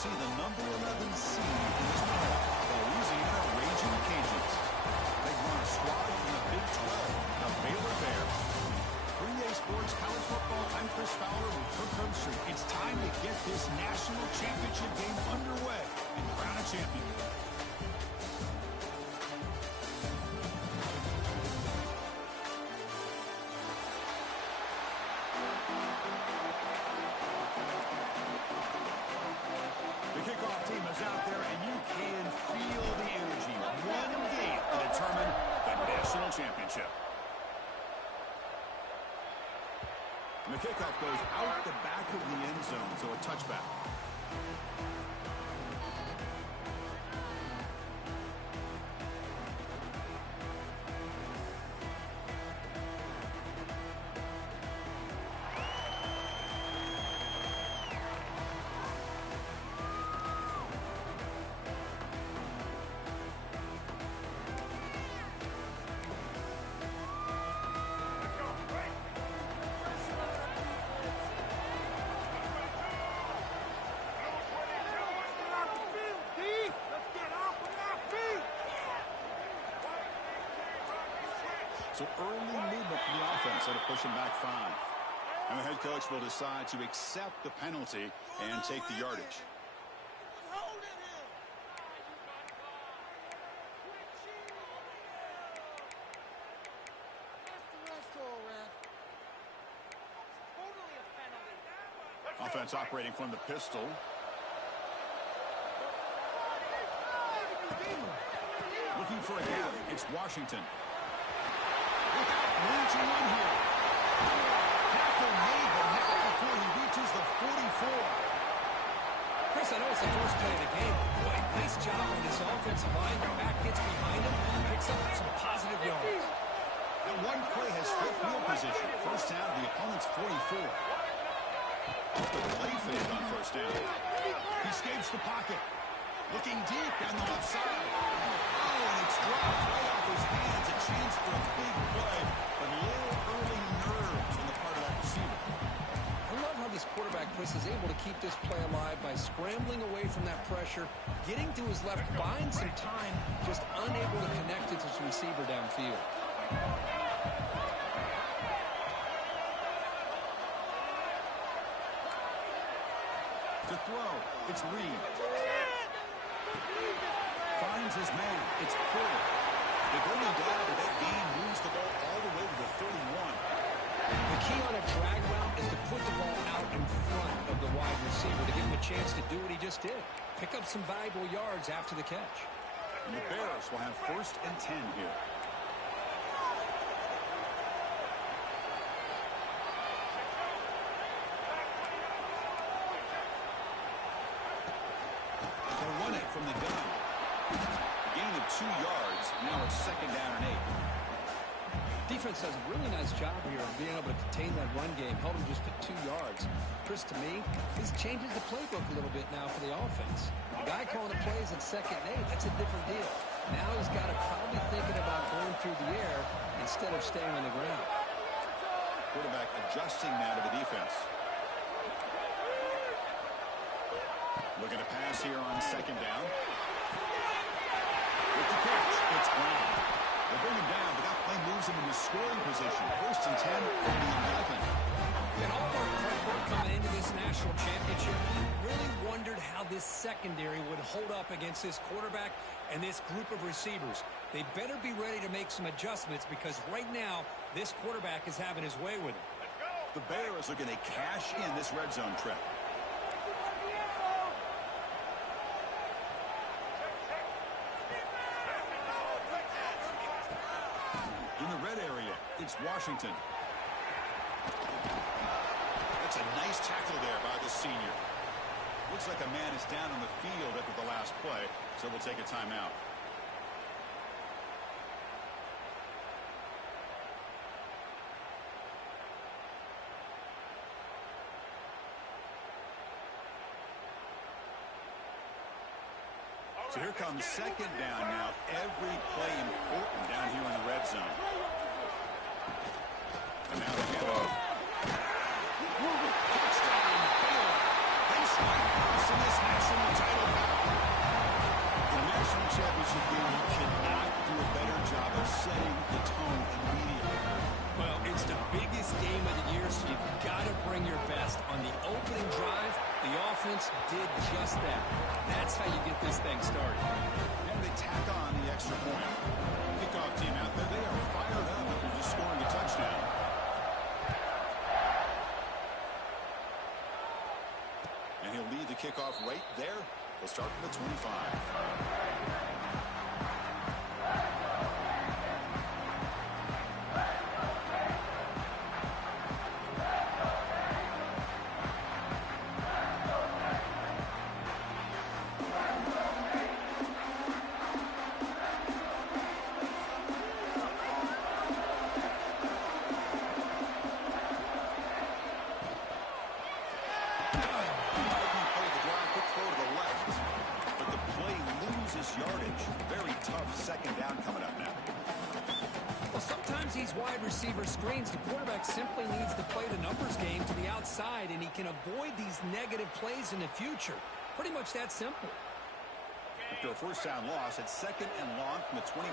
see the number 11 seed in this playoff, the Louisiana Raging Cajuns. They run a squad from the Big 12, the Baylor Bears. For EA Sports College Football, I'm Chris Fowler with Kirk Herbstreit. It's time to get this national championship game underway and crown a champion. The kickoff team is out there, and you can feel the energy. One game to determine the national championship. And the kickoff goes out the back of the end zone, so a touchback. So early movement for the offense instead of pushing back 5. And the head coach will decide to accept the penalty and take the yardage. Offense operating from the pistol. Looking for a gap. It's Washington. Reaching in here. Tackle made, but not before he reaches the 44. Chris, I know it's the first play of the game. Boy, nice job on this offensive line. The back gets behind him, picks up some positive yards. And one play has split field position. First down to the opponent's 44. Off the play fake on first down. He escapes the pocket. Looking deep down the left side. Oh, and it's dropped right off his hands. A chance for a big play, but little early nerves on the part of that receiver. I love how this quarterback, Chris, is able to keep this play alive by scrambling away from that pressure, getting to his left, buying some time, just unable to connect it to his receiver downfield. To throw, it's Reed. Finds his man. It's Porter. They bring him down, but that gain moves the ball all the way to the 31. The key on a drag route is to put the ball out in front of the wide receiver to give him a chance to do what he just did. Pick up some valuable yards after the catch. And the Bears will have 1st and 10 here. They'll run it from the gun. Gain of 2 yards. Now it's 2nd down and 8. Defense does a really nice job here of being able to contain that run game. Held him just to 2 yards. Chris, to me, this changes the playbook a little bit now for the offense. The guy calling the plays at 2nd and 8, that's a different deal. Now he's got to probably thinking about going through the air instead of staying on the ground. Quarterback adjusting now to the defense. Looking to pass here on 2nd down. With the catch, it's Brown. They bring him down, but that play moves him into scoring position. 1st and 10 from the 11. And all our hard work coming into this national championship, really wondered how this secondary would hold up against this quarterback and this group of receivers. They better be ready to make some adjustments because right now, this quarterback is having his way with it. The Bears are going to cash in this red zone trip. In the red area, it's Washington. That's a nice tackle there by the senior. Looks like a man is down on the field after the last play, so we'll take a timeout. So here comes 2nd down now. Every play important down here in the red zone. And now the handoff. Touchdown, Baylor. Baseline pass in this national That's how you get this thing started. And they tack on the extra point. Kickoff team out there, they are fired up after just scoring a touchdown. And he'll lead the kickoff right there. He'll start from the 25. Yardage. Very tough second down coming up now. Well, sometimes these wide receiver screens, the quarterback simply needs to play the numbers game to the outside, and he can avoid these negative plays in the future. Pretty much that simple. After a first down loss, it's second and long from the 23.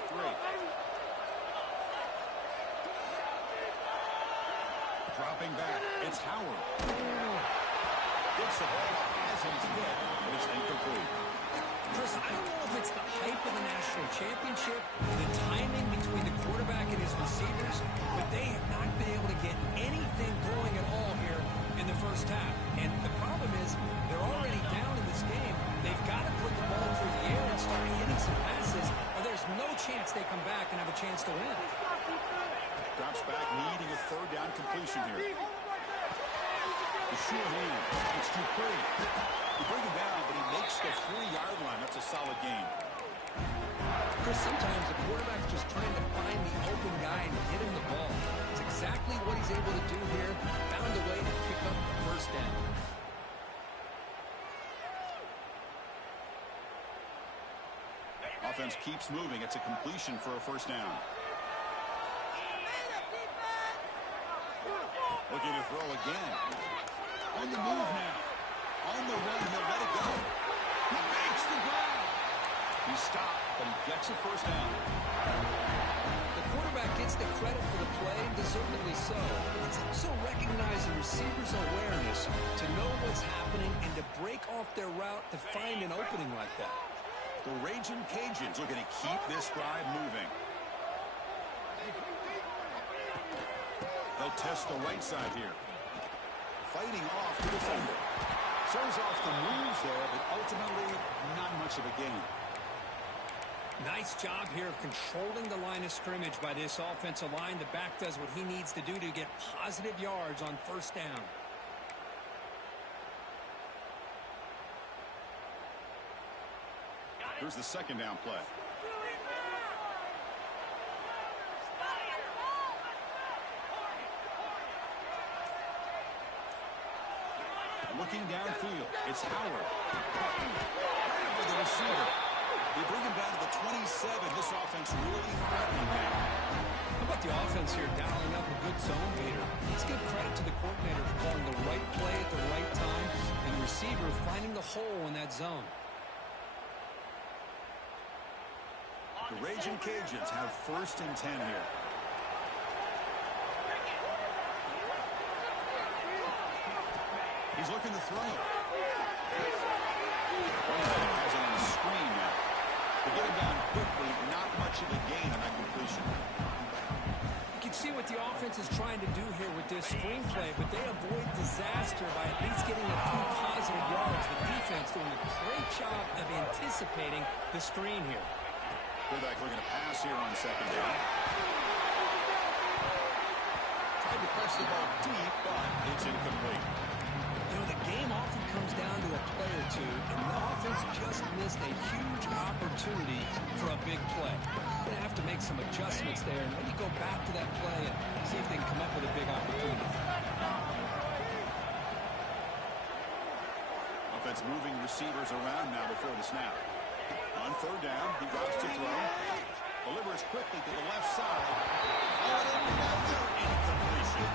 Dropping back, it's Howard. Gets the ball off as he's hit, but it's incomplete. Chris, I don't know if it's the hype of the national championship, the timing between the quarterback and his receivers, but they have not been able to get anything going at all here in the first half. And the problem is they're already down in this game. They've got to put the ball through the air and start hitting some passes, or there's no chance they come back and have a chance to win. Drops back, needing a third down completion here. The sure hand. It's too pretty. You bring him down, but he makes the 3-yard line. That's a solid gain. Chris, sometimes the quarterback's just trying to find the open guy and get him the ball. It's exactly what he's able to do here. Found a way to pick up the first down. Offense keeps moving. It's a completion for a first down. Looking to throw again. On the move now. On the run, he'll let it go. He makes the grab. He stopped, but he gets a first down. The quarterback gets the credit for the play, deservedly so. It's also recognizing receivers' awareness to know what's happening and to break off their route to find an opening like that. The Raging Cajuns looking to keep this drive moving. They'll test the right side here. Fighting off the defender. Shows off the moves there, but ultimately not much of a gain. Nice job here of controlling the line of scrimmage by this offensive line. The back does what he needs to do to get positive yards on first down. Here's the second down play. Looking downfield, it's Howard. With the receiver. They bring him down to the 27. This offense really threatening now. How about the offense here dialing up a good zone beater? Let's give credit to the coordinator for calling the right play at the right time and the receiver finding the hole in that zone. The Raging Cajuns have first and 10 here. He's looking to throw. Has it on the screen now. They get him down quickly, not much of a gain on that completion. You can see what the offense is trying to do here with this screenplay, but they avoid disaster by at least getting a few positive yards. The defense doing a great job of anticipating the screen here. Quarterback looking to pass here on second down. Tried to press the ball deep, but it's incomplete. You know, the game often comes down to a play or two, and the offense just missed a huge opportunity for a big play. They're going to have to make some adjustments there and maybe go back to that play and see if they can come up with a big opportunity. Offense moving receivers around now before the snap. On third down, he drops to throw. Delivers quickly to the left side. Another incompletion.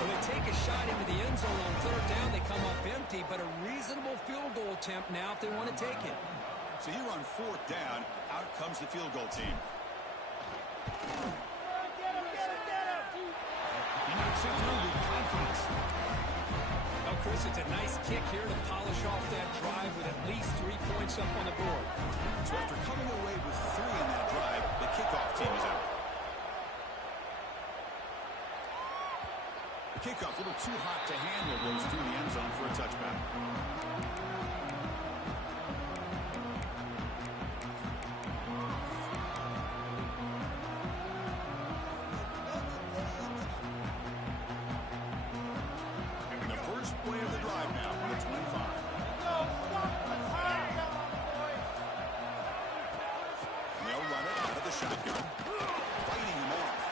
When they take a shot into the end zone on third down, they come up empty, but a reasonable field goal attempt now if they want to take it. So here on fourth down, out comes the field goal team. He makes it through with confidence. Now, Chris, Chris, it's a nice kick here to polish off that drive with at least 3 points up on the board. So after coming away with 3 in that drive, the kickoff team is out. The kickoff a little too hot to handle, goes through the end zone for a touchback. Play of the drive now from the 25. They'll run it out of the shotgun. Fighting him off.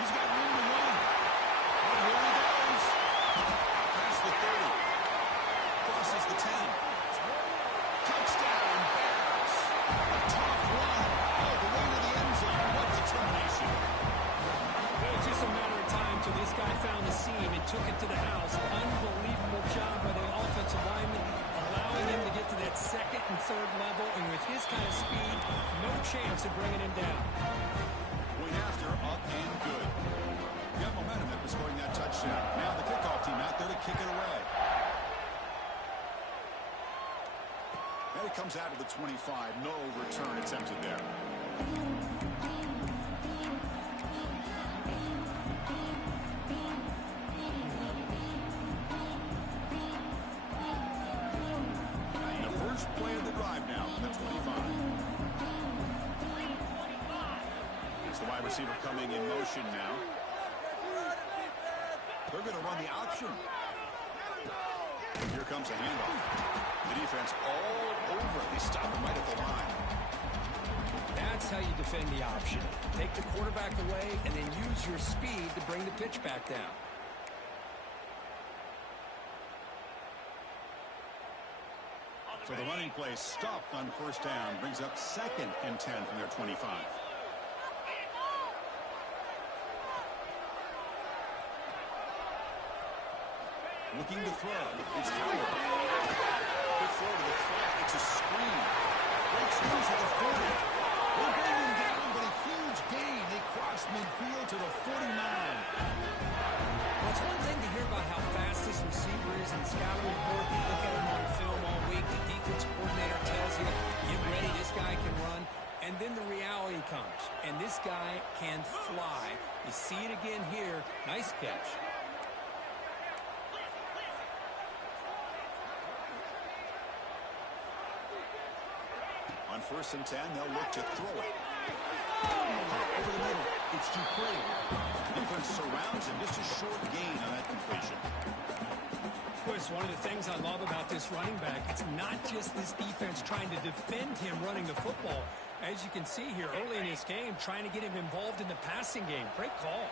He's got room to run. And here he goes. Past the 30. Crosses the 10. Touchdown, Bears. A tough run all the way to the end zone. What determination. It's just a matter of time till this guy found the seam and took it to the house. Unbelievable job by the offensive lineman, allowing him to get to that second and third level, and with his kind of speed, no chance of bringing him down. Point after, up and good. Got momentum after scoring that touchdown. Now the kickoff team out there to kick it away. And it comes out of the 25. No return attempted there. Play of the drive now from the 25. It's the wide receiver coming in motion now. They're going to run the option. Here comes a handoff. The defense all over. They stop him right at the line. That's how you defend the option. Take the quarterback away and then use your speed to bring the pitch back down. So the running play stopped on first down. Brings up 2nd and 10 from their 25. Looking to throw. It's Howard. Good throw to the flat. It's a screen. Breaks loose at the 40. We'll bring him down, but a huge gain. They cross midfield to the 49. Well, it's one thing to hear about how fast this receiver is in scouting report. You look at him on film all week. The defense coordinator tells you, get ready, this guy can run. And then the reality comes. And this guy can fly. You see it again here. Nice catch. On 1st and 10, they'll look to throw it. Over the middle, it's Dupree. Defense surrounds him. Just a short gain on that completion. Chris, one of the things I love about this running back, it's not just this defense trying to defend him running the football. As you can see here early in his game, trying to get him involved in the passing game. Great call.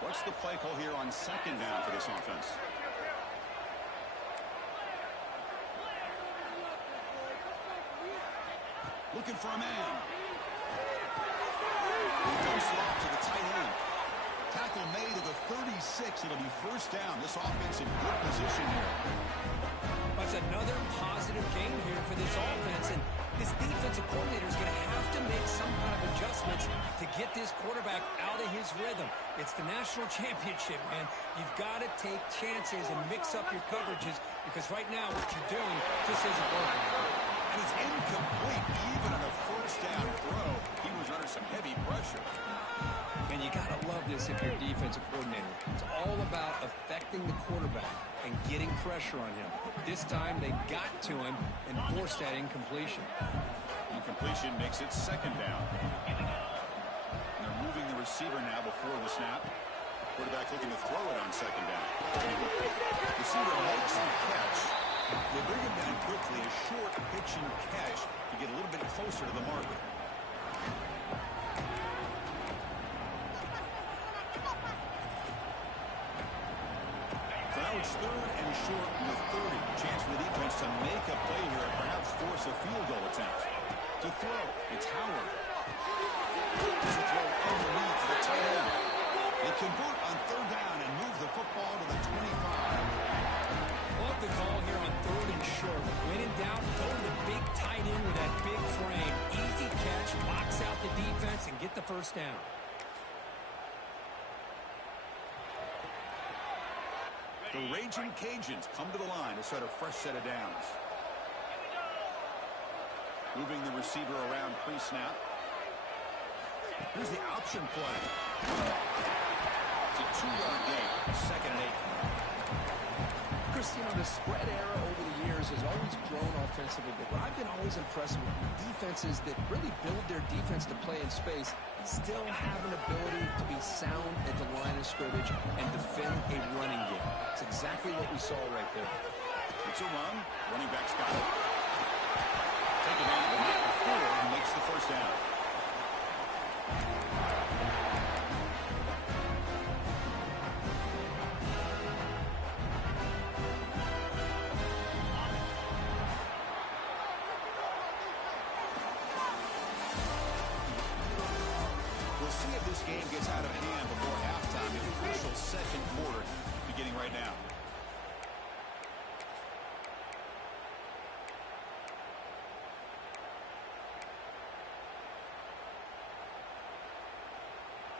What's the play call here on 2nd down for this offense? Looking for a man. Dumps it off to the tight end. Tackle made at the 36. It'll be first down. This offense in good position here. That's another positive game here for this offense. And this defensive coordinator is going to have to make some kind of adjustments to get this quarterback out of his rhythm. It's the national championship, man. You've got to take chances and mix up your coverages because right now what you're doing just isn't working. And it's incomplete. Even on a first down throw, he was under some heavy pressure. And you got to love this if you're a defensive coordinator. It's all about affecting the quarterback and getting pressure on him. This time they got to him and forced that incompletion. Incompletion makes it 2nd down. And they're moving the receiver now before the snap. Quarterback looking to throw it on 2nd down. Receiver makes the catch. They bring him down quickly, a short pitch and catch to get a little bit closer to the marker. So now it's 3rd and short from the 30. Chance for the defense to make a play here and perhaps force a field goal attempt. To throw, it's Howard. It's a throw underneath the tight end. They convert on 3rd down and move the football to the 25. Love the call here on 3rd and short. When in doubt, go to the big tight end with that big frame. Easy catch, box out the defense, and get the first down. The Raging Cajuns come to the line to start a fresh set of downs. Moving the receiver around pre-snap. Here's the option play. It's a 2-yard gain. 2nd and 8. Chris, you know, the spread era over the years has always grown offensively, but what I've been always impressed with defenses that really build their defense to play in space still have an ability to be sound at the line of scrimmage and defend a running game. It's exactly what we saw right there. It's a run. Running back's got it. Take advantage of the net before and makes the first down. See if this game gets out of hand before halftime. The crucial 2nd quarter beginning right now.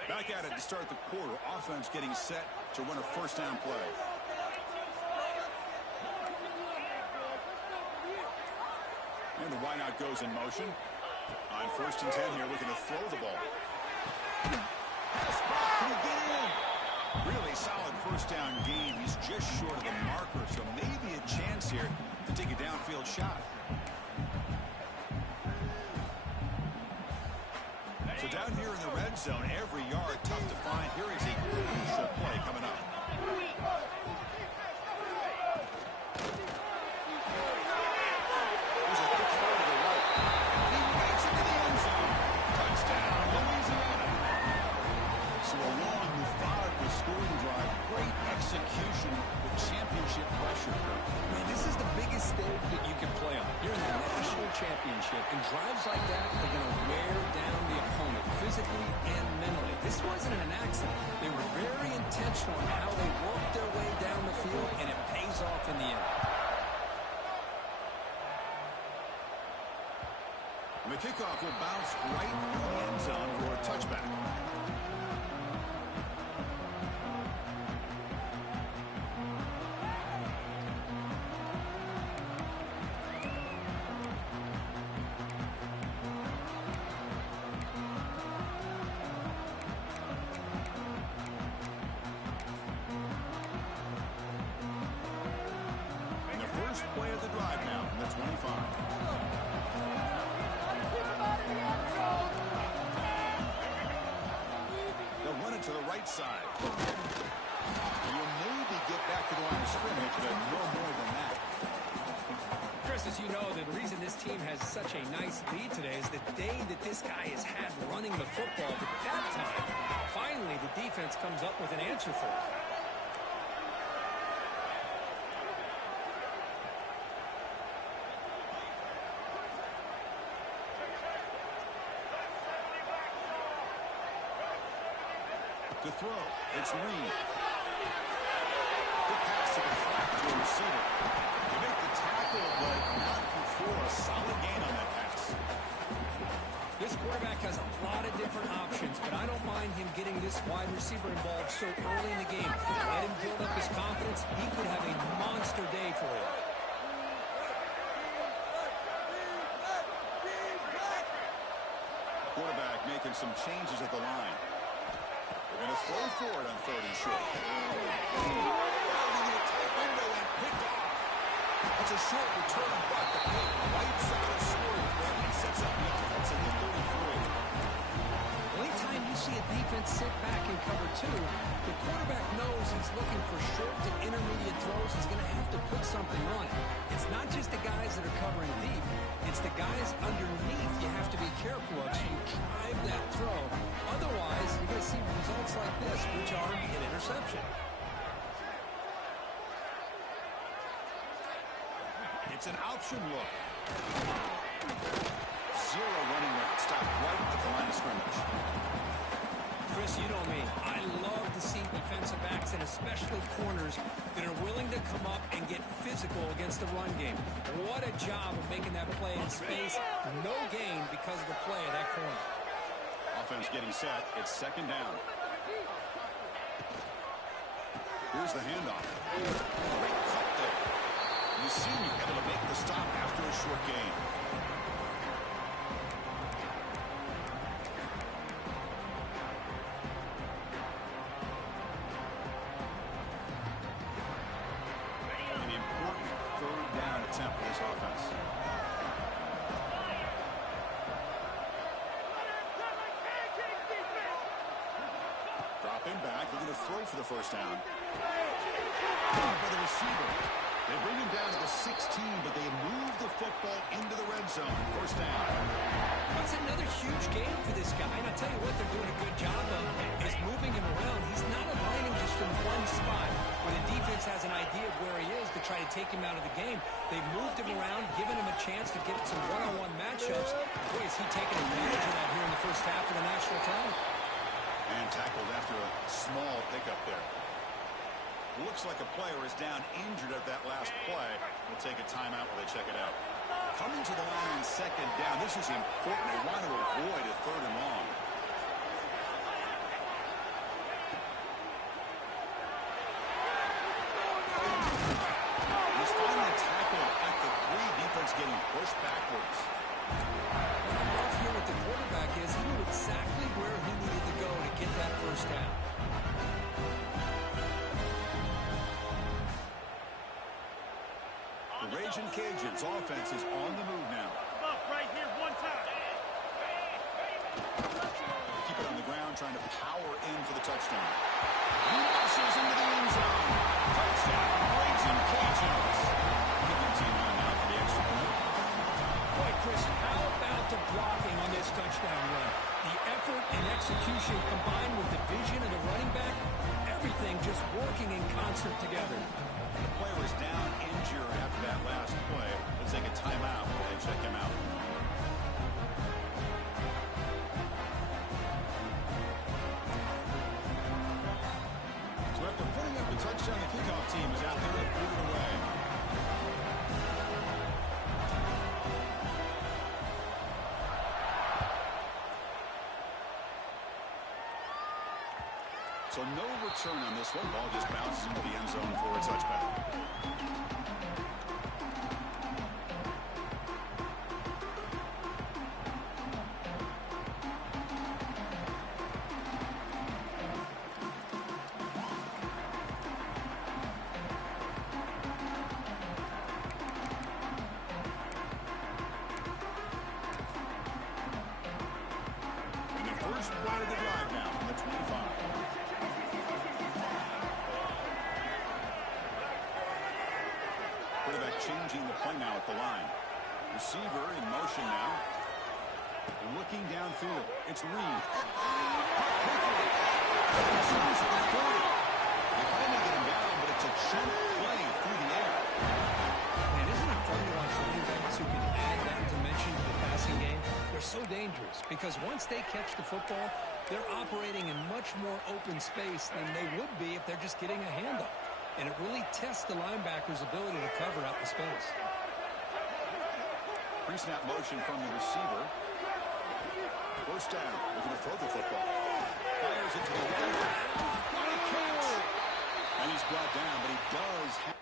Back at it to start the quarter. Offense getting set to run a first down play. And the wideout goes in motion. On 1st and 10 here, looking to throw the ball. Can he get in? Really solid first down gain. He's just short of the marker, so maybe a chance here to take a downfield shot. So down here in the red zone, every yard tough to find. Here is a crucial play coming up. There's a quick throw to the right. He makes it to the end zone. Touchdown, Louisiana. So a long, methodical scoring drive. Great execution with championship pressure. Man, this is the biggest stage that you can play on. You're in the national championship, and drives like that are going to wear down the opponent physically and mentally. This wasn't an accident. They were very intentional in how they worked their way down the field, and it pays off in the end. The kickoff will bounce right in the end zone for a touchback. And the first play of the drive now from the 25. They'll run it to the right side. You'll maybe get back to the line of scrimmage, but no more than that. Chris, as you know, the reason this team has such a nice lead today is the day that this guy has had running the football. But that time, finally, the defense comes up with an answer for it. To throw, it's Reed. Good pass to the flat to a receiver. They make the tackle, but not before a solid gain on that pass. This quarterback has a lot of different options, but I don't mind him getting this wide receiver involved so early in the game. Let him build up his confidence. He could have a monster day for you. Quarterback making some changes at the line. They're going to throw for it on 3rd and short. Finding a tight window and picked off. That's a short return, but the right side of scoring threat and sets up the offense at the 33. Anytime you see a defense sit back and cover 2, the quarterback knows he's looking for short to intermediate throws. He's going to have to put something on it. It's not just the guys that are covering deep. It's the guys underneath you have to be careful of, so you drive that throw. Otherwise, you're going to see results like this, which are an interception. It's an option look. Zero running route. Stop right at the line of scrimmage. Chris, you know me. I love to see defensive backs and especially corners that are willing to come up and get physical against the run game. What a job of making that play in space. No gain because of the play of that corner. Offense getting set. It's 2nd down. Here's the handoff. Great cut there. The senior able to make the stop after a short gain. An important third down attempt for this offense. Dropping back, looking to throw for the first down. By the receiver. They bring him down to the 16, but they move the football into the red zone. First down. That's another huge game for this guy. And I'll tell you what they're doing a good job of is moving him around. He's not aligning just in one spot where the defense has an idea of where he is to try to take him out of the game. They've moved him around, given him a chance to get some one-on-one matchups. Boy, is he taking advantage of that here in the first half of the national title. And tackled after a small pickup there. Looks like a player is down injured at that last play. We'll take a timeout while they check it out. Coming to the line on second down. This is important. They want to avoid a third and long. He's finally tackled at the 3. Defense getting pushed backwards. What I love here with the quarterback is he knew exactly where he needed to go to get that first down. The Raging Cajuns offense is on the move now. Right here, one time. Keep it on the ground, trying to power in for the touchdown. He rushes into the end zone. Touchdown, Raging Cajuns. Kicking team on now for the extra point. Boy, Chris, how about the blocking on this touchdown run? The effort and execution combined with the vision of the running back, everything just working in concert together. The player is down injured after that last play. Let's take a timeout while they check him out. So after putting up the touchdown, the kickoff team is out there to put it away. So no return on this one. Ball just bounces into the end zone for a touchback. And the first play of the drive now from the 25. Quarterback changing the play now at the line. Receiver in motion now. Looking downfield. It's Reed. They finally get him down, but it's a chunk play through the air. Man, isn't it fun to watch running backs who can add that dimension to the passing game? They're so dangerous because once they catch the football, they're operating in much more open space than they would be if they're just getting a handoff. And it really tests the linebacker's ability to cover out the space. Pre-snap motion from the receiver. First down. Looking to throw the football. Fires into the end. What a catch! And he's brought down, but he does have...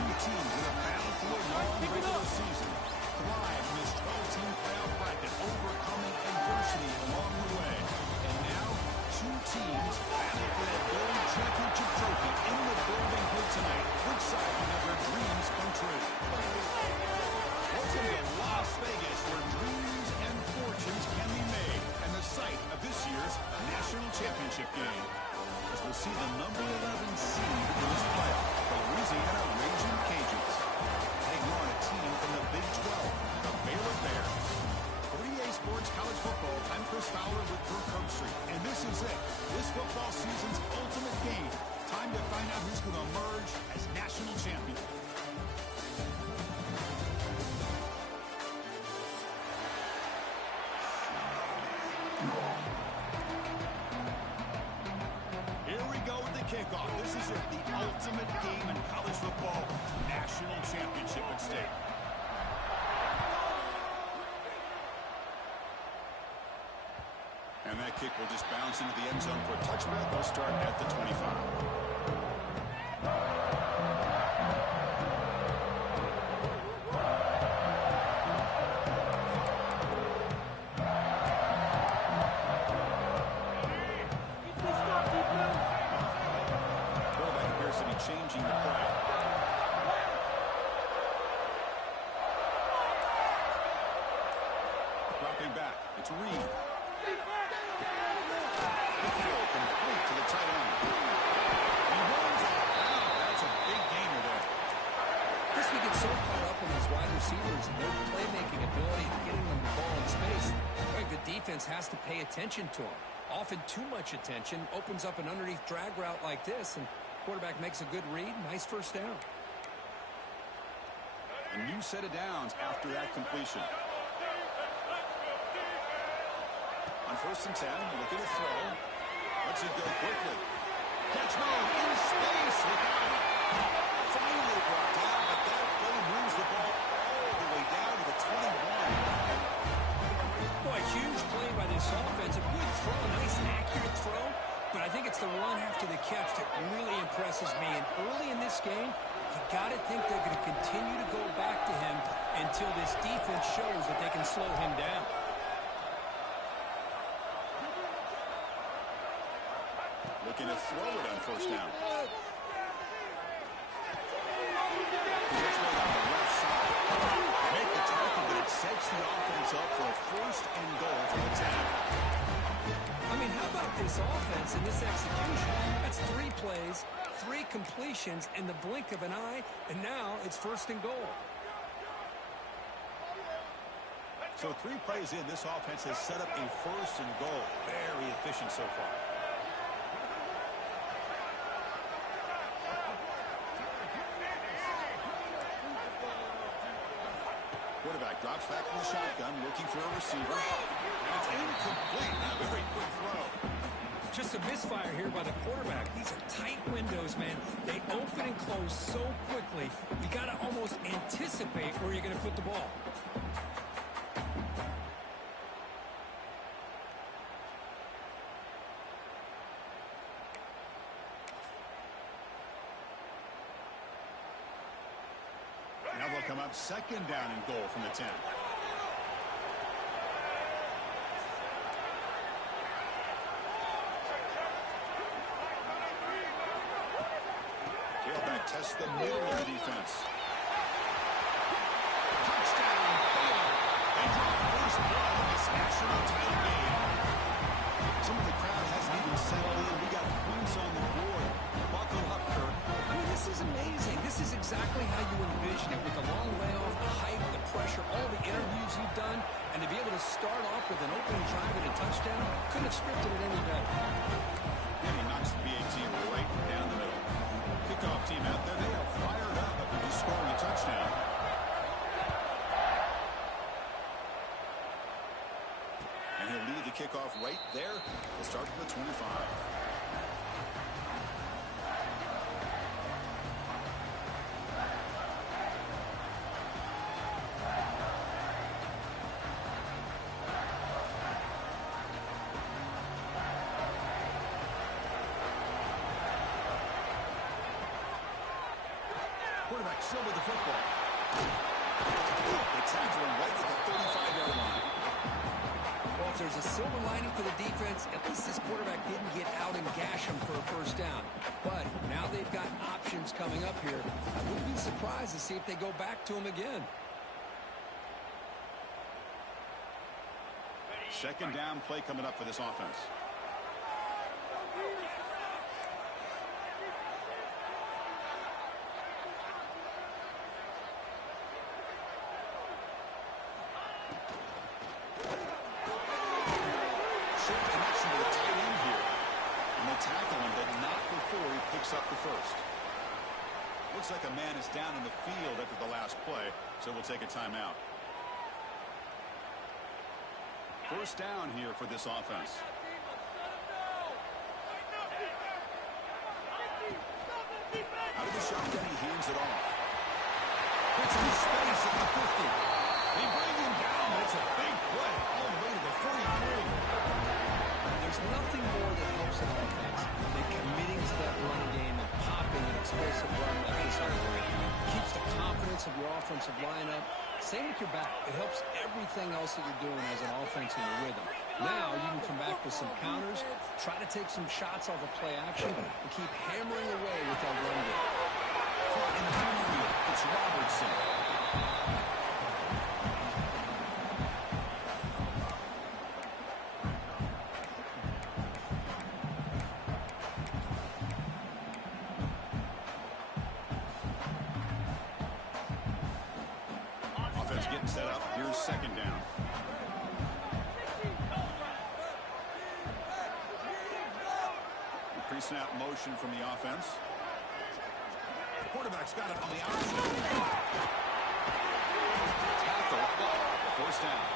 two teams that have battled through a long regular season, thrived in this 12-team playoff bracket, overcoming adversity along the way. And now, two teams battle for that very championship trophy in the building here tonight. Which side will have their dreams come true? Welcome to Las Vegas, where dreams and fortunes can be made, and the site of this year's national championship game. As we'll see the number 11 seed in this playoff, the Louisiana Raging Cajuns. Taking on a team from the Big 12, the Baylor Bears. 3A Sports College Football, I'm Chris Fowler with Kirk Herbstreit, and this is it. This football season's ultimate game. Time to find out who's going to emerge as national champion. Here we go with the kickoff. This is it, the ultimate game in college football. National championship at stake. And that kick will just bounce into the end zone for a touchback. They'll start at the 25. Quarterback appears to be changing the play. Dropping back. It's Reed. Complete to the tight end. He runs out. Wow, that's a big gainer there. Chris, we get so caught up on these wide receivers and their playmaking ability and getting them the ball in space. Very good defense has to pay attention to them. Often too much attention opens up an underneath drag route like this, and quarterback makes a good read. Nice first down. A new set of downs after that completion. On 1st and 10, look at a throw. Lets it go quickly. Catch mode in space without it. Finally brought down, but that play moves the ball all the way down to the 21. Boy, huge play by this offense. A good throw, a nice accurate throw. But I think it's the run after the catch that really impresses me. And early in this game, you got to think they're going to continue to go back to him until this defense shows that they can slow him down. Looking to throw it on 1st down. Position on the left side. Make the tackle, but it sets the offense up for a 1st and goal from the 10. I mean, how about this offense and this execution? That's 3 plays, 3 completions in the blink of an eye, and now it's 1st and goal. So 3 plays in, this offense has set up a 1st and goal. Very efficient so far. Quarterback drops back from the shotgun, looking for a receiver. And it's incomplete. A very quick throw. Just a misfire here by the quarterback. These are tight windows, man. They open and close so quickly. You got to almost anticipate where you're going to put the ball. Now they'll come up 2nd down and goal from the 10. Tailback tests the middle of the defense. Touchdown, Baylor. They drop 1st blood in this national title game. Some of the crowd hasn't even settled in. We got points on the board. Buckle up, Kirk. I mean, this is amazing. This is exactly how you envision it, with the long layoff, the hype, the pressure, all the interviews you've done, and to be able to start off with an opening drive and a touchdown, couldn't have scripted it any better. And he knocks the BAT right down the middle. Kickoff team out there, they are fired up after just scoring a touchdown. And he'll lead the kickoff right there. We'll start from the 25. Quarterback still with the football. They tackle him right at the 35-yard line. Well, if there's a silver lining for the defense, at least this quarterback didn't get out and gash him for a first down. But now they've got options coming up here. I wouldn't be surprised to see if they go back to him again. Second down play coming up for this offense. Short connection to the tight end here. And they tackle him, but not before he picks up the first. Looks like a man is down in the field after the last play, so we'll take a timeout. First down here for this offense. Out of the shotgun, he hands it off. Puts him in space at the 50. They bring him down. It's a big play all the way to the 43. There's nothing more that helps an offense than committing to that run game and popping an explosive run like this on the way. Keeps the confidence of your offensive lineup. Same with your back. It helps everything else that you're doing as an offense in your rhythm. Now you can come back with some counters, try to take some shots off of play action, and keep hammering away with that run game. Caught in the backfield. It's Robertson. Offense getting set up. Here's second down. Pre-snap motion from the offense. The quarterback's got it on the outside. Tackle. First down.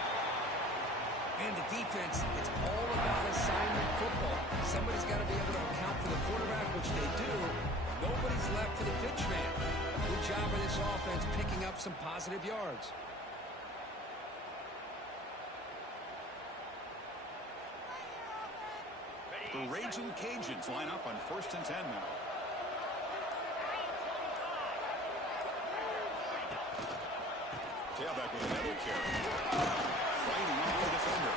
And the defense, it's all about assignment football. Somebody's got to be able to account for the quarterback, which they do. Nobody's left for the pitch man. Good job of this offense picking up some positive yards. The Raging Cajuns line up on 1st and 10 now. Tailback with another carry. Fighting off the defender.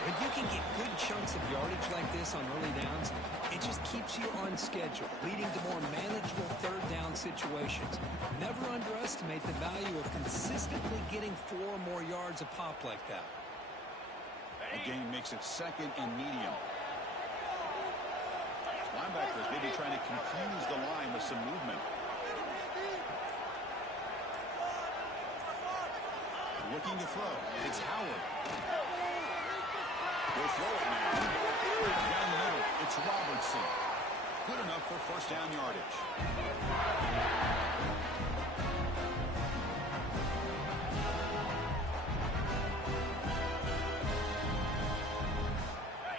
When you can get good chunks of yardage like this on early downs, it just keeps you on schedule, leading to more manageable third down situations. Never underestimate the value of consistently getting 4 or more yards a pop like that. The game makes it second and medium. Linebackers maybe trying to confuse the line with some movement. Looking to throw. It's Howard. We'll throw it now. Down the middle, it's Robertson. Good enough for first down yardage.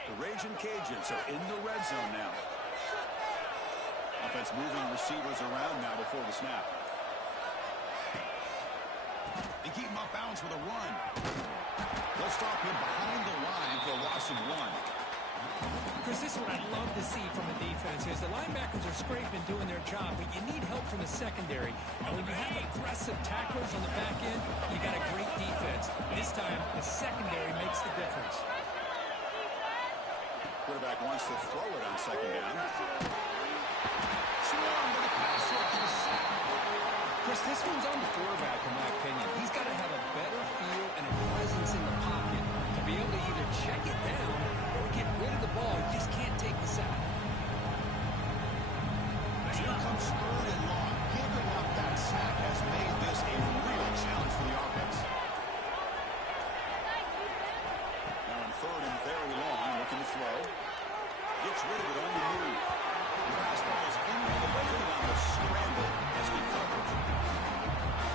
The Raging Cajuns are in the red zone now. Offense moving receivers around now before the snap. They keep him off balance with a run. They'll stop him behind the line for a loss of 1. Chris, this is what I love to see from the defense is the linebackers are scraping, doing their job, but you need help from the secondary. And when you have aggressive tacklers on the back end, you got a great defense. This time, the secondary makes the difference. Quarterback wants to throw it on second down. Swarmed with a pass rush. Chris, this one's on the quarterback, in my opinion. He's got to have a better feel and a presence in the pocket to be able to either check it down or get rid of the ball. You just can't take the sack. Here comes third and long. Giving up that sack has made this a real challenge for the offense. Now on third and very long, looking to throw. Gets rid of it on the move. The pass ball is incomplete on the scramble as he covers.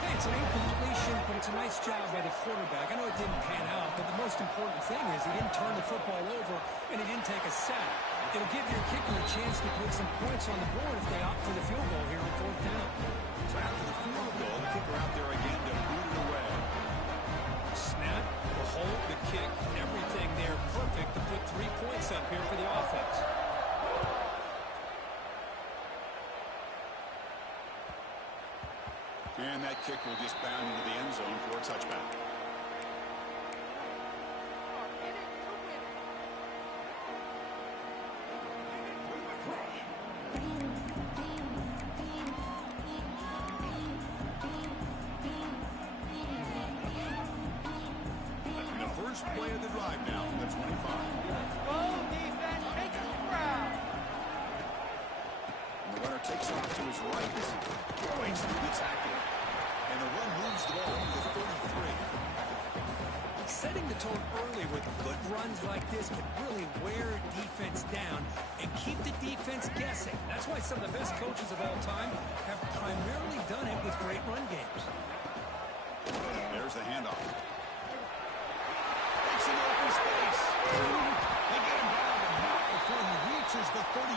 Hey, it's an incompletion, but it's a nice job by the quarterback. I know it didn't pan out, but the most important thing is he didn't turn the football over and he didn't take a sack. It'll give your kicker a chance to put some points on the board if they opt for the field goal here on 4th down. So after the field goal, the kicker out there again to boot it away. Snap, the hold, the kick, everything there perfect to put 3 points up here for the offense. And that kick will just bound into the end zone for a touchback. Play of the drive now from the 25. Let's go, defense. Make us proud. And the runner takes off to his right. Waits to the tackle. And the run moves the ball to the 33. Setting the tone early with good runs like this can really wear defense down and keep the defense guessing. That's why some of the best coaches of all time have primarily done it with great run games. There's the handoff. It's an open space. They get him down to knock before he reaches the 39.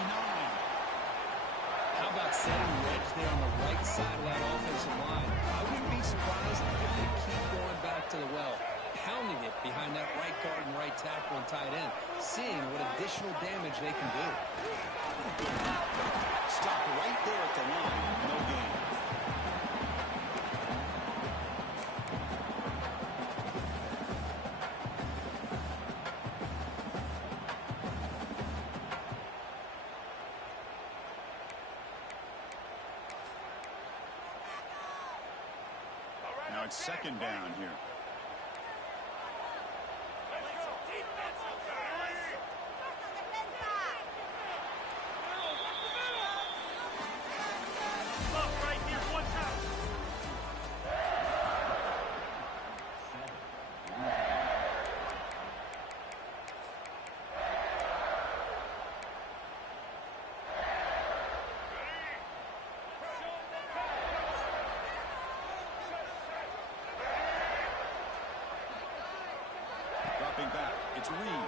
How about setting the edge there on the right side of that offensive line? I wouldn't be surprised if they keep going back to the well, pounding it behind that right guard and right tackle and tight end, seeing what additional damage they can do. Stop right there at the line. No gain. Now it's second down here. Stop right here, one time. Dropping back. It's Reed.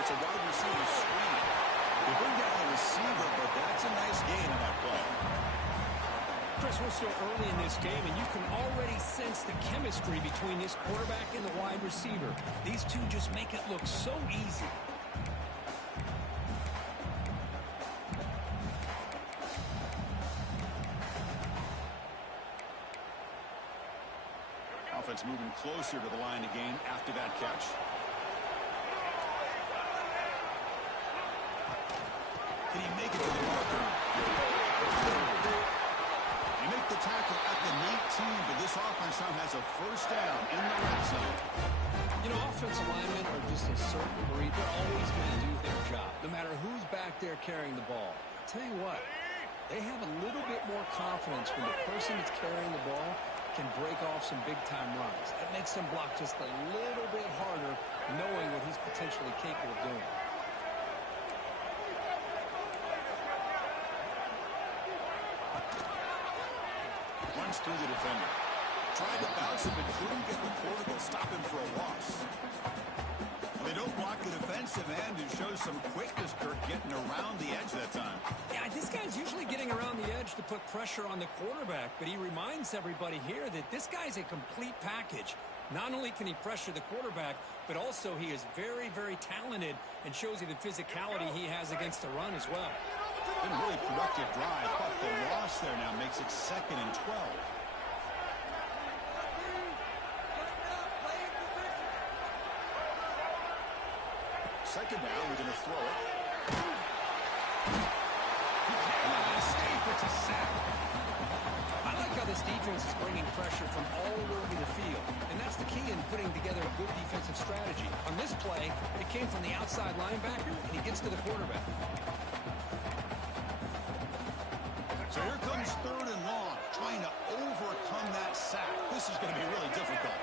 It's a wide receiver screen. They bring down the receiver, but that's a nice gain on that play. Chris, we're still early in this game, and you can already sense the chemistry between this quarterback and the wide receiver. These two just make it look so easy. Offense moving closer to the line again after that catch. Can he make it to the marker? They make the tackle at the 19, but this offense now has a first down in the red zone. You know, offensive linemen are just a certain breed. They're always going to do their job, no matter who's back there carrying the ball. I'll tell you what, they have a little bit more confidence when the person that's carrying the ball can break off some big-time runs. That makes them block just a little bit harder, knowing what he's potentially capable of doing. Runs through the defender. Tried to bounce him, but couldn't get the quarter to stop him for a loss. They don't block the defensive end and show some quickness, Kirk, getting around the edge that time. Yeah, this guy's usually getting around the edge to put pressure on the quarterback, but he reminds everybody here that this guy's a complete package. Not only can he pressure the quarterback, but also he is very, very talented and shows you the physicality he has against the run as well. Been a really productive drive, but the loss there now makes it 2nd and 12. Second down, we're going to throw it. Escape, it's a sack. I like how this defense is bringing pressure from all over the field, and that's the key in putting together a good defensive strategy. On this play, it came from the outside linebacker, and he gets to the quarterback. So here comes 3rd and long, trying to overcome that sack. This is going to be really difficult.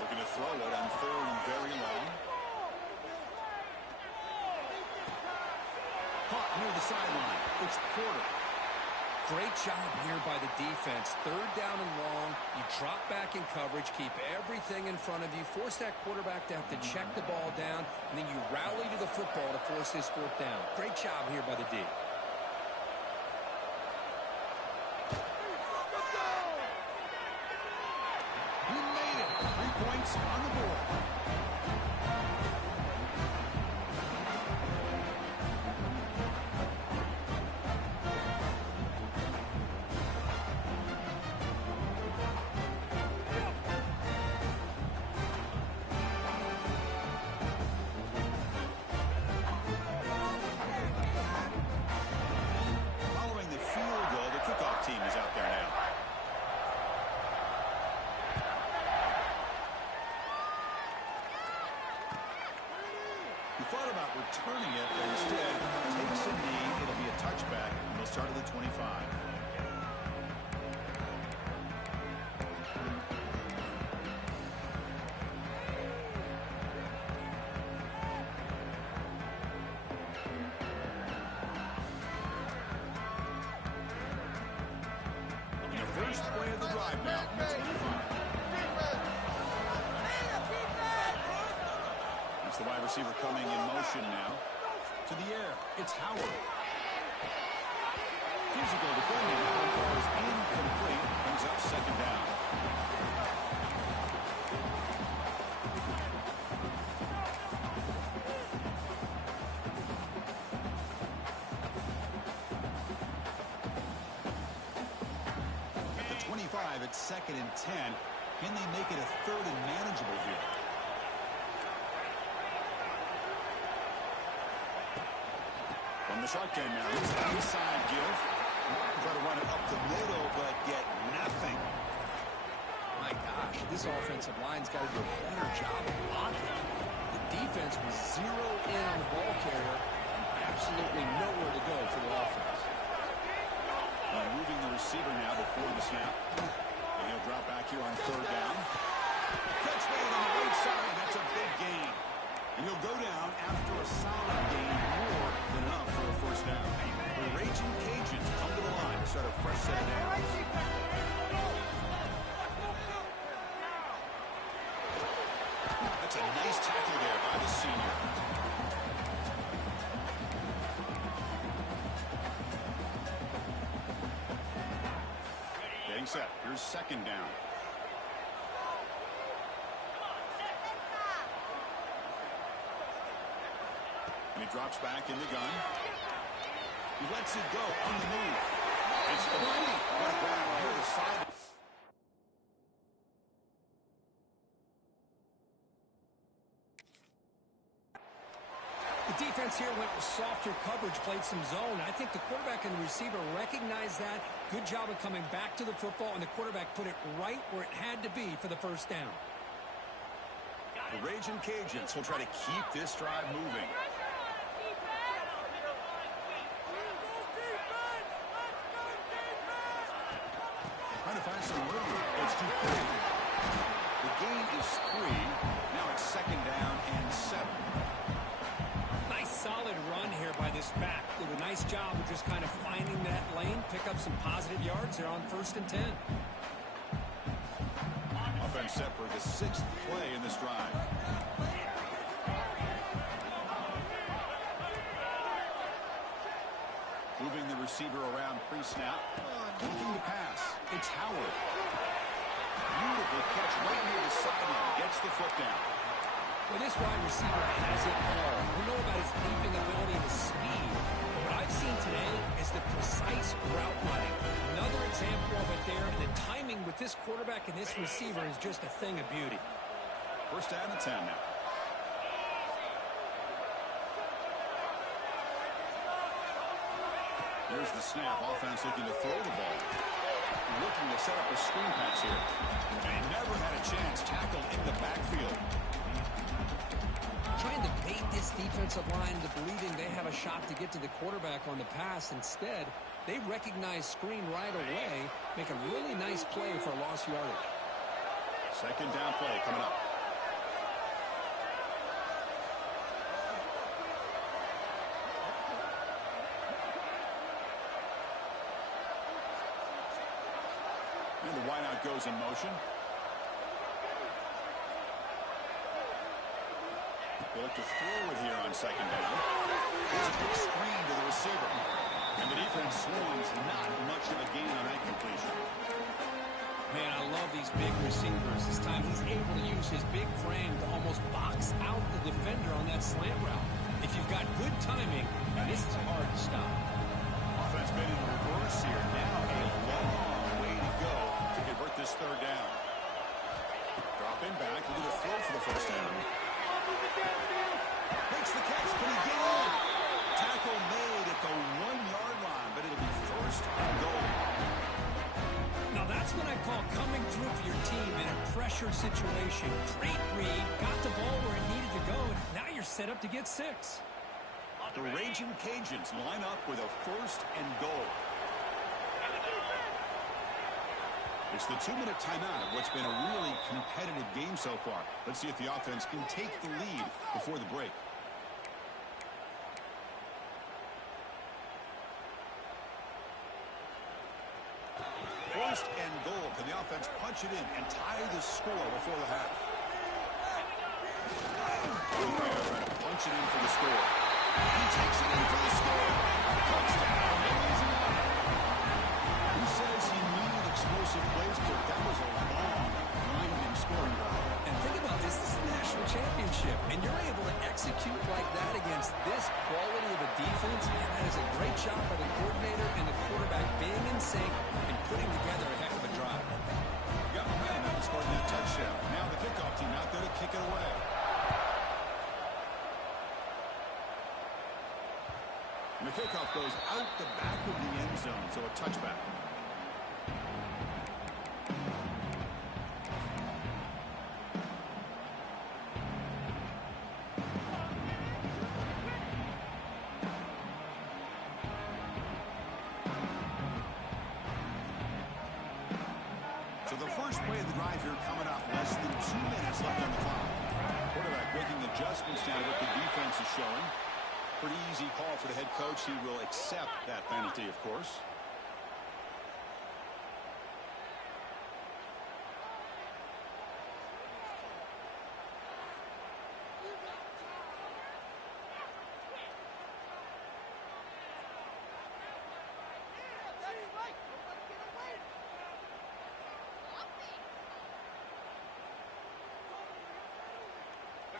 Looking to throw it on 3rd and very long. Caught near the sideline. It's Porter. Great job here by the defense. 3rd down and long. You drop back in coverage, keep everything in front of you, force that quarterback to have to check the ball down, and then you rally to the football to force this 4th down. Great job here by the D. points on the board. Following the field goal, the kickoff team is out there now. He thought about returning it, but instead takes a knee. It'll be a touchback, and they'll start at the 25. And the first play of the drive now from the 25. It's the wide receiver coming in motion now. To the air, it's Howard. Physical defending. That ball is incomplete. Brings up second down. At the 25, it's 2nd and 10. Can they make it a 3rd and manageable here? From the shotgun now, he's outside give. Try to run it up the middle, but get nothing. My gosh, this offensive line's got to do a better job of blocking. The defense was zero in on the ball carrier and absolutely nowhere to go for the offense. Moving the receiver now before the snap. And he'll drop back here on 3rd down. Catch made on the right side. That's a big gain. And he'll go down after a solid gain, more than enough for a 1st down. The Raging Cajuns come to the line to start a fresh set of downs. That's a nice tackle there by the senior. Getting set. Here's 2nd down. And he drops back in the gun. He lets it go on the move. It's the Brady. What a grab near the side. The defense here went with softer coverage, played some zone. I think the quarterback and the receiver recognized that. Good job of coming back to the football, and the quarterback put it right where it had to be for the 1st down. The Raging Cajuns will try to keep this drive moving. Trying to find some room. It's too quick. The gain is 3. Now it's 2nd down and 7. Nice solid run here by this back. Did a nice job of just kind of finding that lane, pick up some positive yards. They're on 1st and 10. Offense set for the 6th play in this drive. Moving the receiver around pre-snap. Looking to pass. It's Howard. Beautiful catch right near the sideline. Gets the foot down. Well, this wide receiver has it all. We know about his leaping ability and his speed. But what I've seen today is the precise route running. Another example of it there. And the timing with this quarterback and this receiver is just a thing of beauty. 1st down and 10 now. Here's the snap. Offense looking to throw the ball. Looking to set up a screen pass here. And he never had a chance. Tackled in the backfield. Trying to bait this defensive line to believing they have a shot to get to the quarterback on the pass. Instead, they recognize screen right away, make a really nice play for lost yardage. 2nd down play coming up. And the wideout goes in motion. They look to throw it here on 2nd down. There's a quick screen to the receiver. And the defense swarms. Not much of a gain on that completion. Man, I love these big receivers. This time he's able able to use his big frame to almost box out the defender on that slant route. If you've got good timing, this is hard to stop. Offense made in reverse here. Now a long way to go to convert this third down. Dropping back, looking to throw for the first down. Makes the catch. Can he get in? Tackle made at the 1-yard line, but it'll be first and goal. Now that's what I call coming through for your team in a pressure situation. Great read, got the ball where it needed to go, and now you're set up to get 6. The Raging Cajuns line up with a first and goal. It's the 2-minute timeout of what's been a really competitive game so far. Let's see if the offense can take the lead before the break. First and goal. Can the offense punch it in and tie the score before the half? Trying to punch it in for the score. He takes it in for the score. Touchdown, Louisiana. Who says he needed explosive plays, Kirk? That was a long, winding scoring drive. And think about this. This is the national championship, and you're able to execute like that against this quality of a defense, and that is a great job by the coordinator and the quarterback being in sync and putting together a heck of a drive. Got momentum after scoring that touchdown. Now the kickoff team out there to kick it away. And the kickoff goes out the back of the end zone, so a touchback. So the first play of the drive here coming up, less than 2 minutes left on the clock. Quarterback making adjustments now to what the defense is showing. Pretty easy call for the head coach. He will accept that penalty, of course.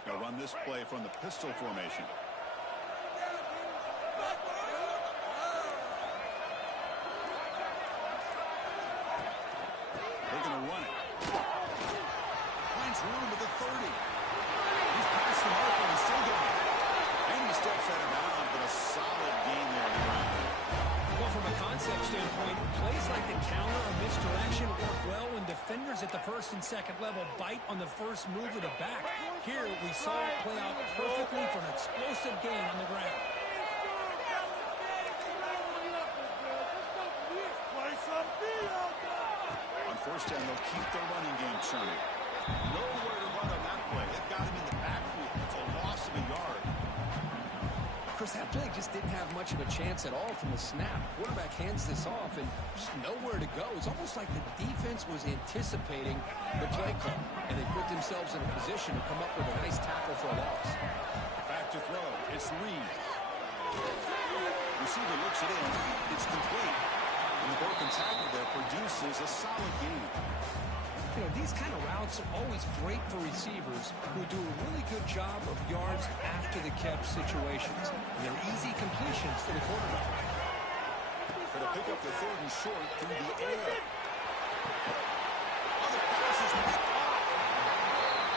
They'll run this play from the pistol formation. They're going to run it. Finds room at the 30. He's past the mark and he's still going. And he steps out of bounds, but a solid gain there on the ground. Well, from a concept standpoint, plays like the counter or misdirection work well when defenders at the first and second level bite on the first move of the back. Here, we saw it play out perfectly for an explosive gain on the ground. On first down, they'll keep their running game churning. Nowhere to run on that play. They've got him in the backfield. It's a loss of a yard. Chris, that play just didn't have much of a chance at all from the snap. Quarterback hands this off and just nowhere to go. It's almost like the defense was anticipating the play call, and they put themselves in a position to come up with a nice tackle for a loss. Back to throw. It's Reed. Receiver looks it in. It's complete. And the broken tackle there produces a solid gain. You know, these kind of routes are always great for receivers who do a really good job of yards after the catch situations. And they're easy completions for the quarterback. Going to pick up the third and short through the air. Oh, the pass is picked off.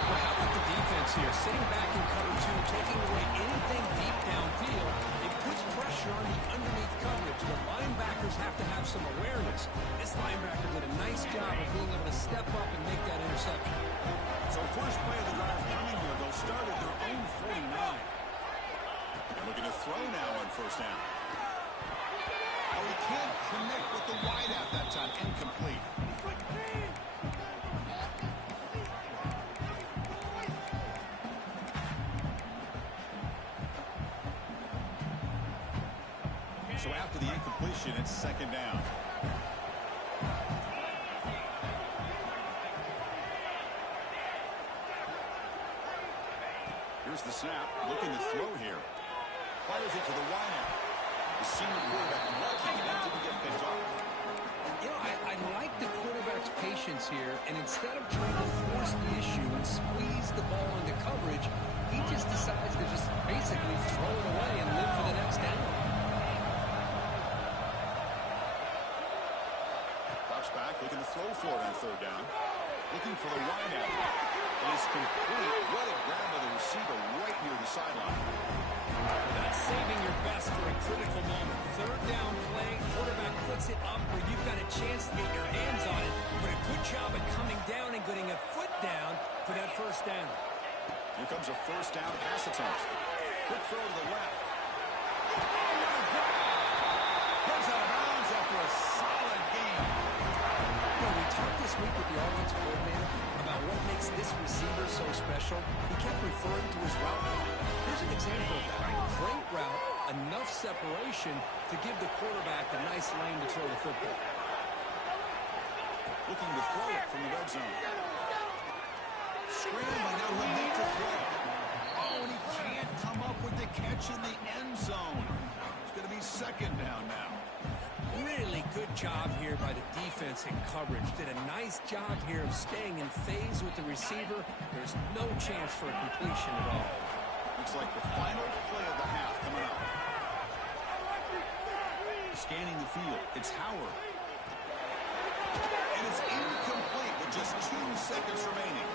Well, how about the defense here? Sitting back in cover two, taking away anything deep downfield. It puts pressure on the underneath coverage. The linebackers have to have some awareness. This linebacker did a nice job of being able to step up and make that interception. So first play of the drive coming here. They'll start at their own 49. They're looking to throw now on first down. Oh, he can't connect with the wideout that time. Incomplete. So after the incompletion, it's second down. Here's the snap, looking to throw here. Fires it to the wideout. The senior quarterback lucky that didn't get picked off. You know, I like the quarterback's patience patience here, and instead of trying to force the issue and squeeze the ball into coverage, he just decides to just basically throw it away and live for the next down. Drops back, looking to throw for it on third down. Looking for the wide out. It is complete. What a grab by the receiver right near the sideline. That's saving your best for a critical moment. Third down play, quarterback puts it up where you've got a chance to get your hands on it, but a good job at coming down and getting a foot down for that first down. Here comes a first down pass attempt. Quick throw to the left. Goes out of bounds after a solid game. We talked this week with the offensive coordinator about what makes this receiver so special. He kept referring to his route running. Here's an example of that. Great route, enough separation to give the quarterback a nice lane to throw the football. Looking to throw it from the red zone. Scrambling, now he'll make the throw. Oh, and he can't come up with the catch in the end zone. It's going to be second down now. Really good job here by the defense in coverage. Did a nice job here of staying in phase with the receiver. There's no chance for a completion at all. Looks like the final play of the half coming up. Scanning the field, it's Howard. And it's incomplete with just 2 seconds remaining.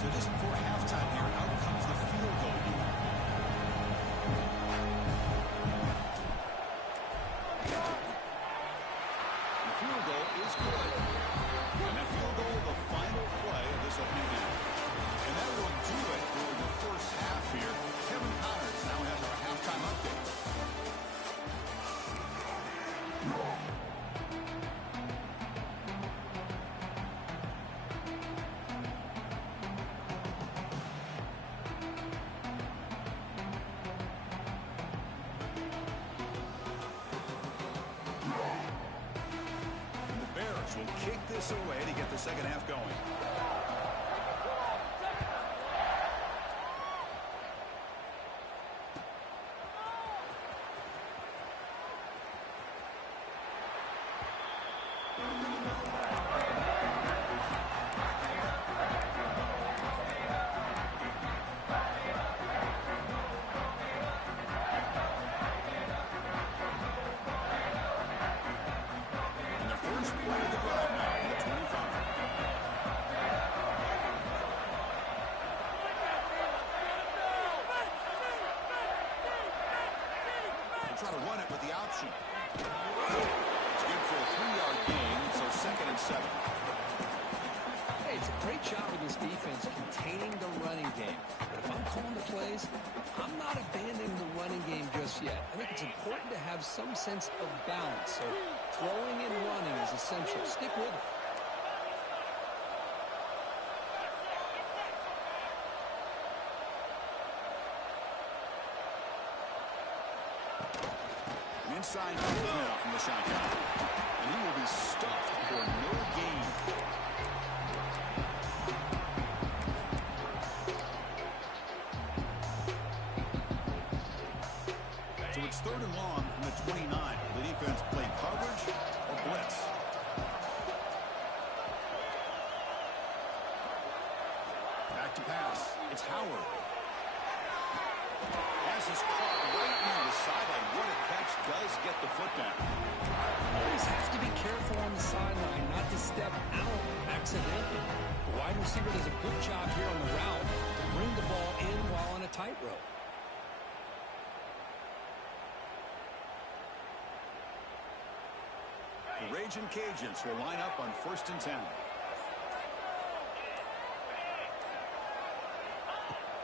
So just before halftime here, out comes the field goal unit. The field goal is good. And that field goal, the final play of this opening half. And that will do it for the first half here. Kevin Connors now has our halftime update. Will kick this away to get the second half going. Try to run it with the option. It's good for a 3-yard gain, so second and 7. Hey, it's a great job with this defense containing the running game. But if I'm calling the plays, I'm not abandoning the running game just yet. I think it's important to have some sense of balance. So throwing and running is essential. Stick with it. Inside move now from the shotgun. And he will be stuffed for no gain. So it's third and long from the 29. The defense played coverage or blitz. Back to pass. It's Howard. Pass is caught right near the sideline. What a catch does get the foot down. Always have to be careful on the sideline not to step out accidentally. The wide receiver does a good job here on the route to bring the ball in while on a tightrope. The Raging Cajuns will line up on 1st and 10.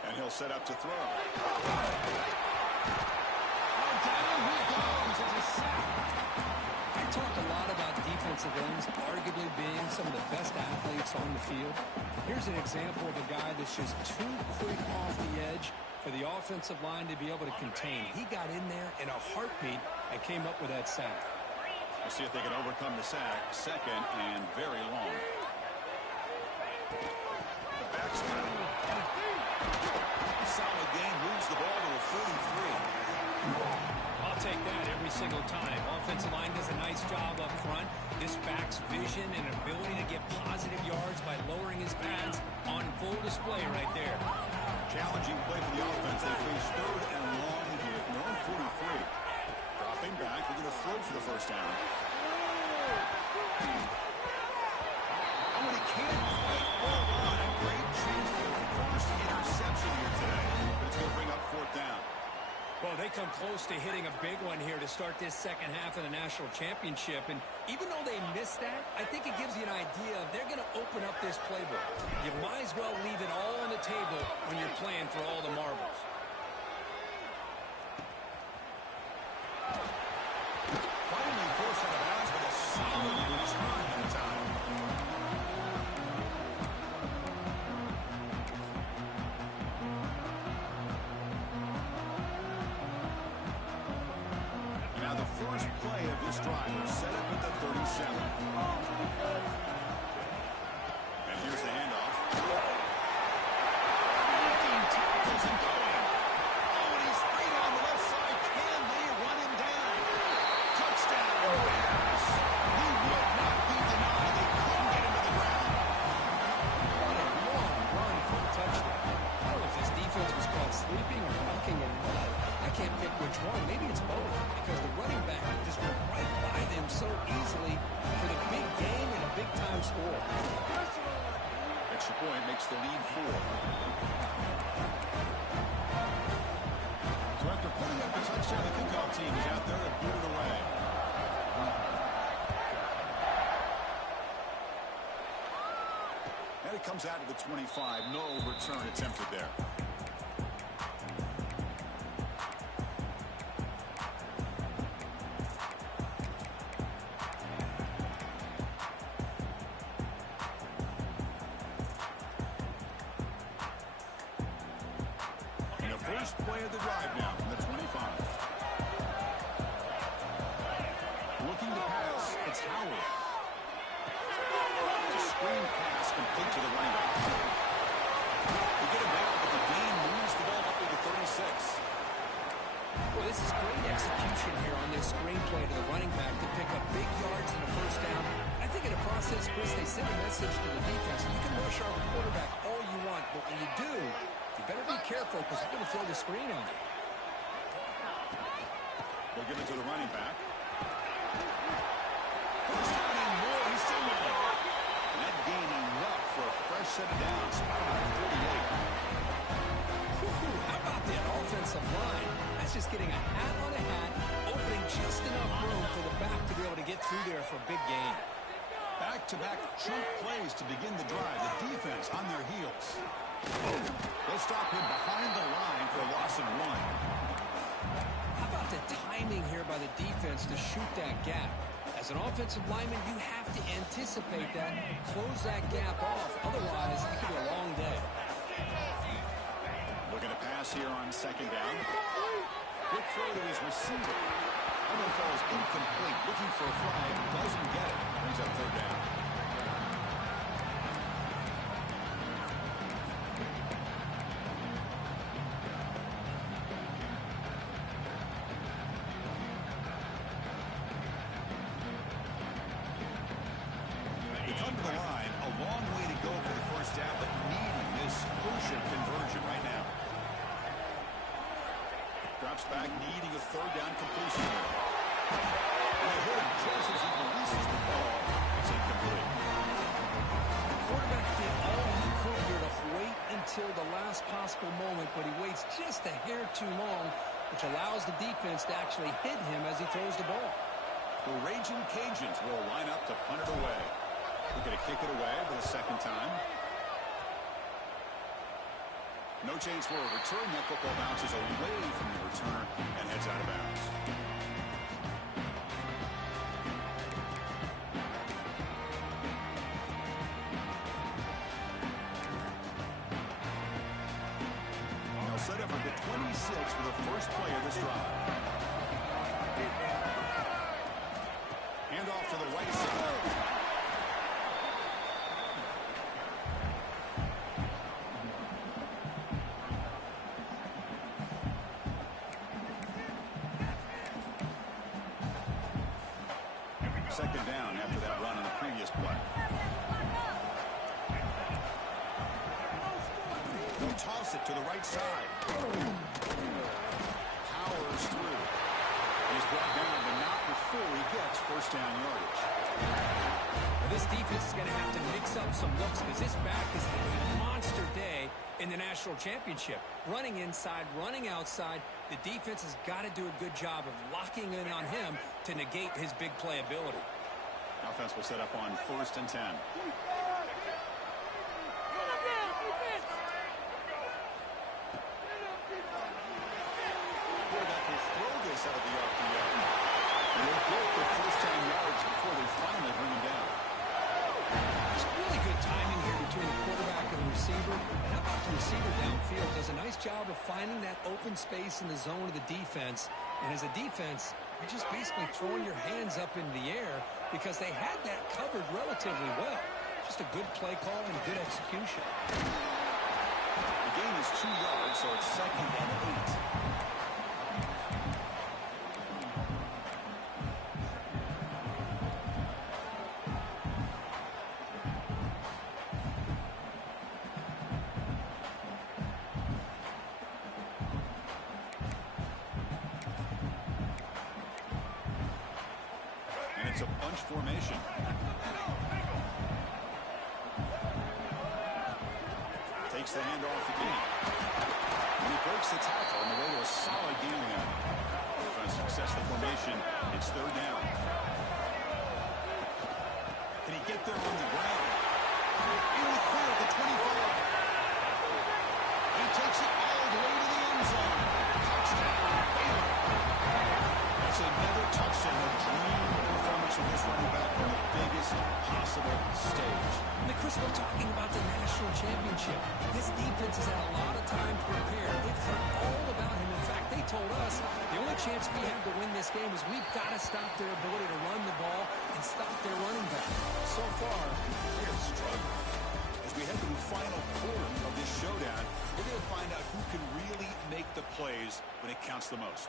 And he'll set up to throw. Oh, down he goes. It's a sack. I talk a lot about defensive ends arguably being some of the best athletes on the field. Here's an example of a guy that's just too quick off the edge for the offensive line to be able to contain. He got in there in a heartbeat and came up with that sack. We'll see if they can overcome the sack. Second and very long. The back's solid gain moves the ball to a 43. I'll take that every single time. Offensive line does a nice job up front. This back's vision and ability to get positive yards by lowering his pads on full display right there. Challenging play for the offense. They face third and long here from their own 43. Dropping back, they're going to throw for the first down. Oh, and he can't quite hold on. A great chance for the first interception here today. But it's going to bring up fourth down. Well, they come close to hitting a big one here to start this second half of the national championship. And even though they missed that, I think it gives you an idea of they're going to open up this playbook. You might as well leave it all on the table when you're playing for all the marbles. Finally forced out of bounds with a solid return that time. Now the first play of this drive will set up at the 37. And here's the handoff. Looking tackles and going. Oh, and he's straight on the left side. Can they run him down? Touchdown, Bears. He would not be denied. They couldn't get him to the ground. What a long run for a touchdown. I don't know if this defense was called sleeping or knocking or what. I can't pick which one. Maybe it's both, because the running back just went right by them so easily for the big game and a big-time score. Extra point makes the lead 4. So after putting up the touchdown, the kickoff team is out there to boot it away. And it comes out to the 25. No return attempted there. First play of the drive now from the 25. Looking to pass, it's Howard. It's a screen pass complete to the running back. They get him down, but the gain moves the ball up to the 36. Well, this is great execution here on this screen play to the running back to pick up big yards and a first down. I think in the process, Chris, they send a message to the defense. You can rush our quarterback all you want, but when you do, you better be careful because we're going to throw the screen on you. They'll give it to the running back. First down and more. He's still with it. That gain enough for a fresh set of downs. Spotted at 48. How about that offensive line? That's just getting a hat on a hat, opening just enough room for the back to be able to get through there for a big gain. Back-to-back chunk plays to begin the drive. The defense on their heels. They'll stop him behind the line for a loss of 1. How about the timing here by the defense to shoot that gap? As an offensive lineman, you have to anticipate that, close that gap off. Otherwise, it could be a long day. Looking to pass here on second down. Quick throw to his receiver. That is incomplete. Looking for a flag. Doesn't get it. Brings up third down. They come to the line. A long way to go for the first down, but needing this crucial conversion right now. Drops back, needing a third down completion. And they hit him just as he releases the ball. It's incomplete. The quarterback did all he could here to wait until the last possible moment, but he waits just a hair too long, which allows the defense to actually hit him as he throws the ball. The Raging Cajuns will line up to punt it away. Looking to kick it away for the second time. No chance for a return. That football bounces away from the returner and heads out of bounds. They'll set up for the 26 for the first play of this drive. Hand off to the right side. second down after that run on the previous play. They'll toss it to the right side. Powers through. He's brought down, but not before he gets first down yardage. Now this defense is going to have to mix up some looks because this back is having a monster day in the national championship. Running inside, running outside. The defense has got to do a good job of locking in on him to negate his big play ability. Offense will set up on 1st and 10. Out of the RPO. And they broke the first 10 yards before they finally bring him down. There's really good timing here between the quarterback and the receiver. And how about the receiver downfield? Does a nice job of finding that open space in the zone of the defense. And as a defense, you're just basically throwing your hands up in the air because they had that covered relatively well. Just a good play call and good execution. The gain is 2 yards, so it's 2nd and 8. It's a bunch formation. Takes the handoff again. And he breaks the tackle on the way to a solid gain there. Trying to success the formation. It's 3rd down. Can he get there on the ground? In the clear at the 25. He takes it all the way to the end zone. Touchdown. That's another touchdown. A dream performance from this running back on the biggest possible stage. And Chris, we're talking about the national championship. This defense has had a lot of time to prepare. They've heard all about him. In fact, they told us the only chance we have to win this game is we've got to stop their ability to run the ball and stop their running back. So far, they're struggling. As we head to the final quarter of this showdown, we're going to find out who can really make the plays when it counts the most.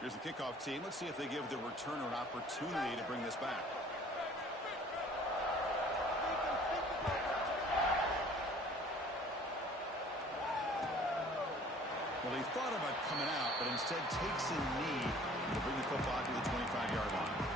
Here's the kickoff team. Let's see if they give the returner an opportunity to bring this back. Well, he thought about coming out, but instead takes a knee to bring the football to the 25-yard line.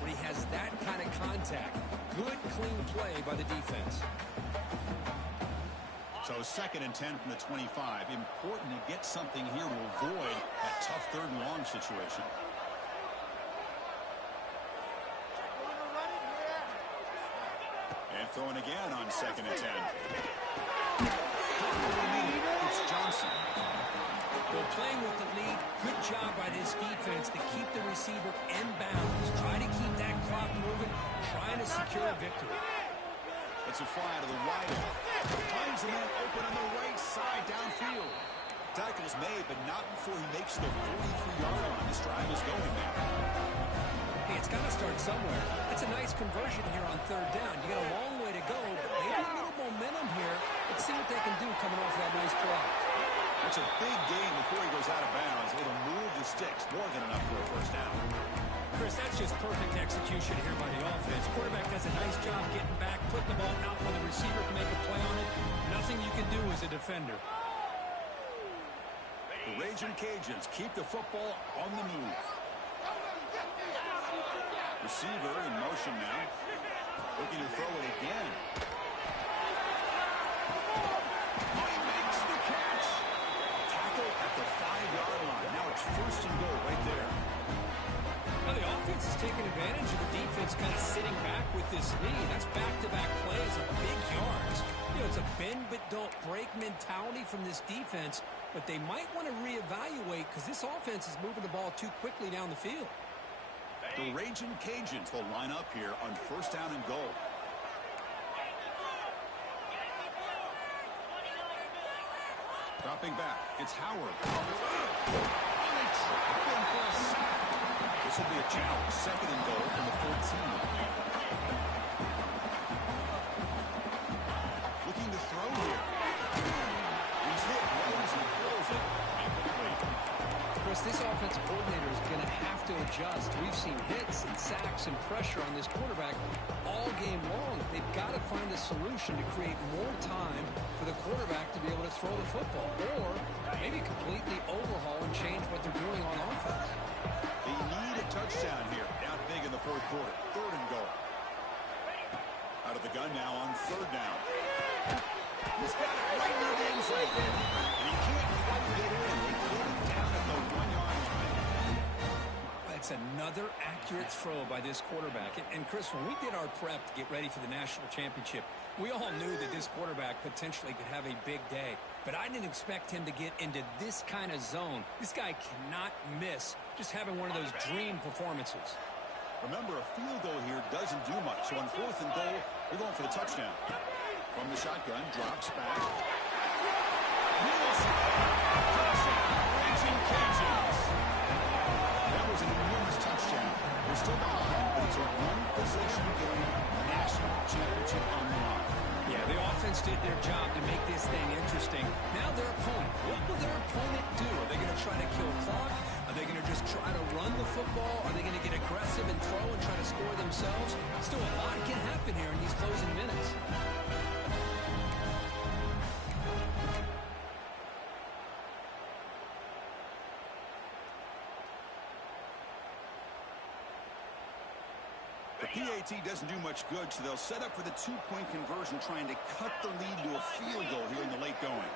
When he has that kind of contact. Good, clean play by the defense. So 2nd and 10 from the 25. Important to get something here to avoid that tough 3rd and long situation. And throwing again on 2nd and 10. It's Johnson. Well, playing with the lead, good job by this defense to keep the receiver in bounds. Try to keep that clock moving, trying to secure a victory. It's a fly out of the wide. Finds a man open on the right side downfield. Tackle's made, but not before he makes the 43-yard line. This drive is going now. Hey, it's got to start somewhere. That's a nice conversion here on 3rd down. You got a long way to go, but maybe a little momentum here. Let's see what they can do coming off that nice play. That's a big gain before he goes out of bounds. It'll move the sticks more than enough for a first down. Chris, that's just perfect execution here by the offense. Quarterback does a nice job getting back, putting the ball out where the receiver can make a play on it. Nothing you can do as a defender. The Raging Cajuns keep the football on the move. Receiver in motion now. Looking to throw it again. Oh, he makes the catch. taking advantage of the defense kind of sitting back with this lead. That's back-to-back plays of big yards. You know, it's a bend-but-don't-break mentality from this defense, but they might want to reevaluate because this offense is moving the ball too quickly down the field. The Raging Cajuns will line up here on first down and goal. Dropping back, it's Howard. And they trap him for a sack. This will be a challenge, second and goal from the 14. Looking to throw here. He's hit, runs, and throws it. Incomplete. Chris, this offensive coordinator is going to have to adjust. We've seen hits and sacks and pressure on this quarterback all game long. They've got to find a solution to create more time for the quarterback to be able to throw the football, or maybe completely overhaul and change what they're doing on offense. They need a touchdown here. Down big in the fourth quarter. Third and goal. Out of the gun now on third down. He's got it right near the end zone. And he can't quite get in. He put it down at the 1-yard line. That's another accurate throw by this quarterback. And Chris, when we did our prep to get ready for the national championship, we all knew that this quarterback potentially could have a big day. But I didn't expect him to get into this kind of zone. This guy cannot miss just having one of those dream performances. Remember, a field goal here doesn't do much. So on fourth and goal, we're going for the touchdown. From the shotgun, drops back. Touchdown, Raging Cajuns. That was an enormous touchdown. We're still behind, but it's a one-possession game, national championship on the line. Yeah, the offense did their job to make this thing interesting. Now their opponent. What will their opponent do? Are they going to try to kill clock? Are they going to just try to run the football? Are they going to get aggressive and throw and try to score themselves? Still a lot can happen here in these closing minutes. The PAT doesn't do much good, so they'll set up for the two-point conversion, trying to cut the lead to a field goal here in the late going.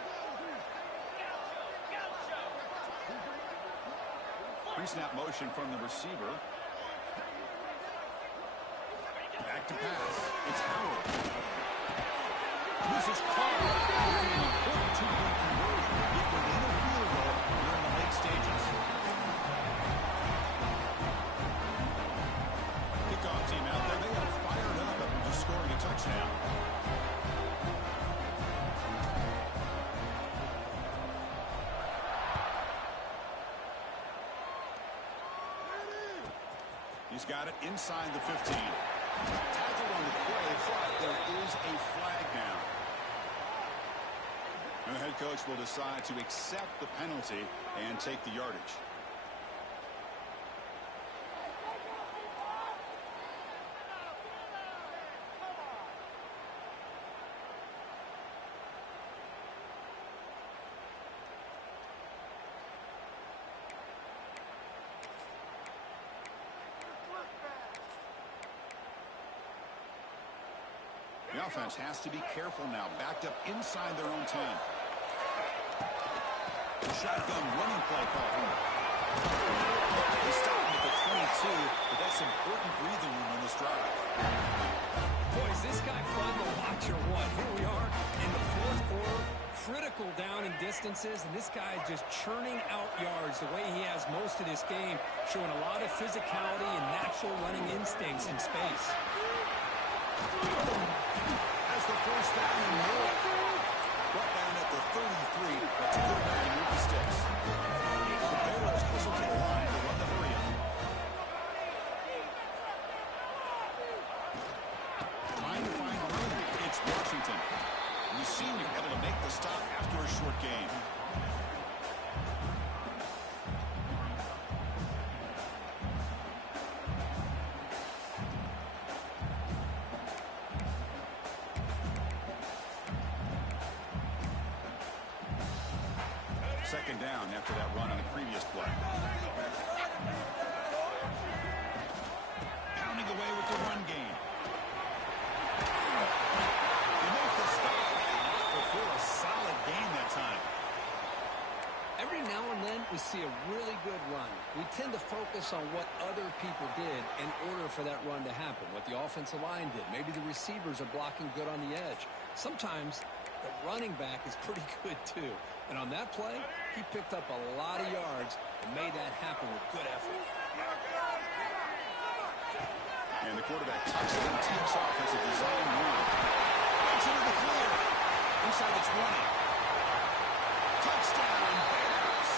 Pre-snap motion from the receiver. Back to pass. It's Howard. This is caught. An important two-point conversion. Get within a field goal here in the late stages. Kickoff team out there. They are fired up after just scoring a touchdown. He's got it inside the 15. Tackled on the play, but there is a flag now. And the head coach will decide to accept the penalty and take the yardage. The offense has to be careful now. Backed up inside their own 10. The shotgun running play call. They stop him at the 22, but that's important breathing room on this drive. Boy, is this guy fun to watch or what? Here we are in the fourth quarter. Critical down in distances, and this guy is just churning out yards the way he has most of this game, showing a lot of physicality and natural running instincts in space. Has the first down and more. Brought down at the 33. That's a good enough to move the sticks. The Bears whistle to the line to run the hurry-up. Trying to find room. It's Washington. The senior able to make the stop after a short game. Second down after that run on the previous play. Pounding away with the run game. They make the stop before a solid game that time. Every now and then we see a really good run. We tend to focus on what other people did in order for that run to happen, what the offensive line did. Maybe the receivers are blocking good on the edge. Sometimes the running back is pretty good too. And on that play, he picked up a lot of yards and made that happen with good effort. And the quarterback tucks it and takes off as a design run. Gets into the clear. Inside the 20. Touchdown, Bears.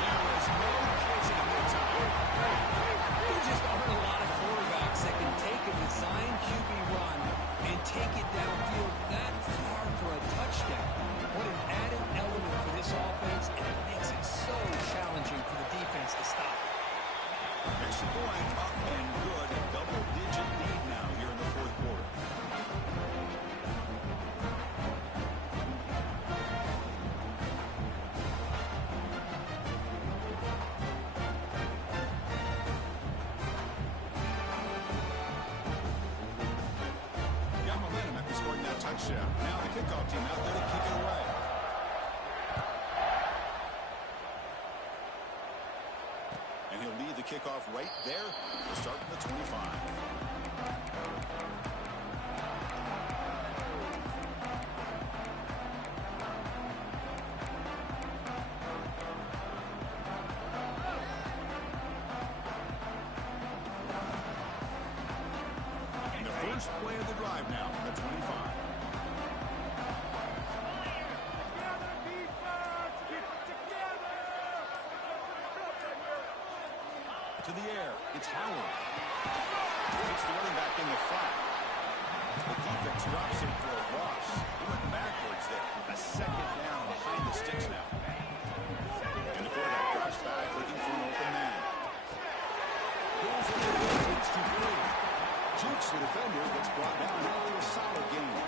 There was no catching him in time. There just aren't a lot of quarterbacks that can take a design QB run and take it downfield that far for a touchdown. What an added element for this offense, and it makes it so challenging for the defense to stop. Extra point up and good. A double-digit lead now here in the fourth quarter. Got momentum after scoring that touchdown. Now the kickoff team out there to kick it away. And he'll lead the kickoff right there. We'll start from the 25. And the first play of the drive now from the 25. To the air, it's Howard. Takes the running back in the flat. The defense drops him for a loss. He went backwards there. A second down behind the sticks now. And the quarterback drops back looking for an open man. Goes over the edge to Blue. Jukes the defender, gets brought down. Really a solid game.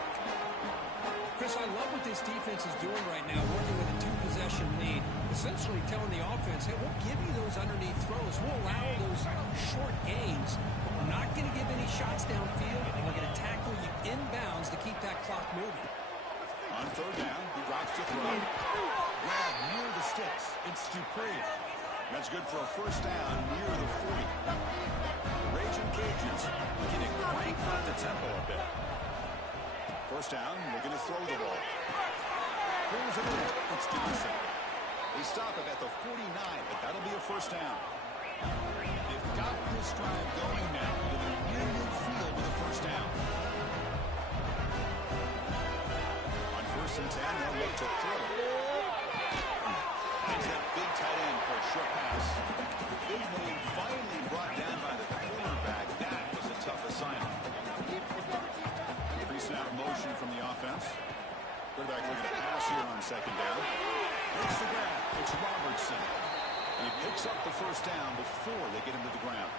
Chris, I love what this defense is doing right now, working with a two-possession lead, essentially telling the offense, hey, we'll give you those underneath throws. We'll allow those short gains, but we're not going to give any shots downfield, and we're going to tackle you inbounds to keep that clock moving. On third down, he drops to throw. Grab near the sticks. It's Dupree. That's good for a first down near the 40. Raging Cajuns looking to crank on the tempo a bit. First down, looking to throw the ball. Pulls it in. It's Johnson. They stop him at the 49, but that'll be a first down. They've got this drive going now to the Union Field with a first down. On first and 10, they'll look to throw. Finds that big tight end for a short pass. Big name finally brought down by the cornerback. That was a tough assignment. Pre-snap motion from the offense. Quarterback looking to pass here on second down. Makes the grab. It's Robertson. And he picks up the first down before they get him to the ground.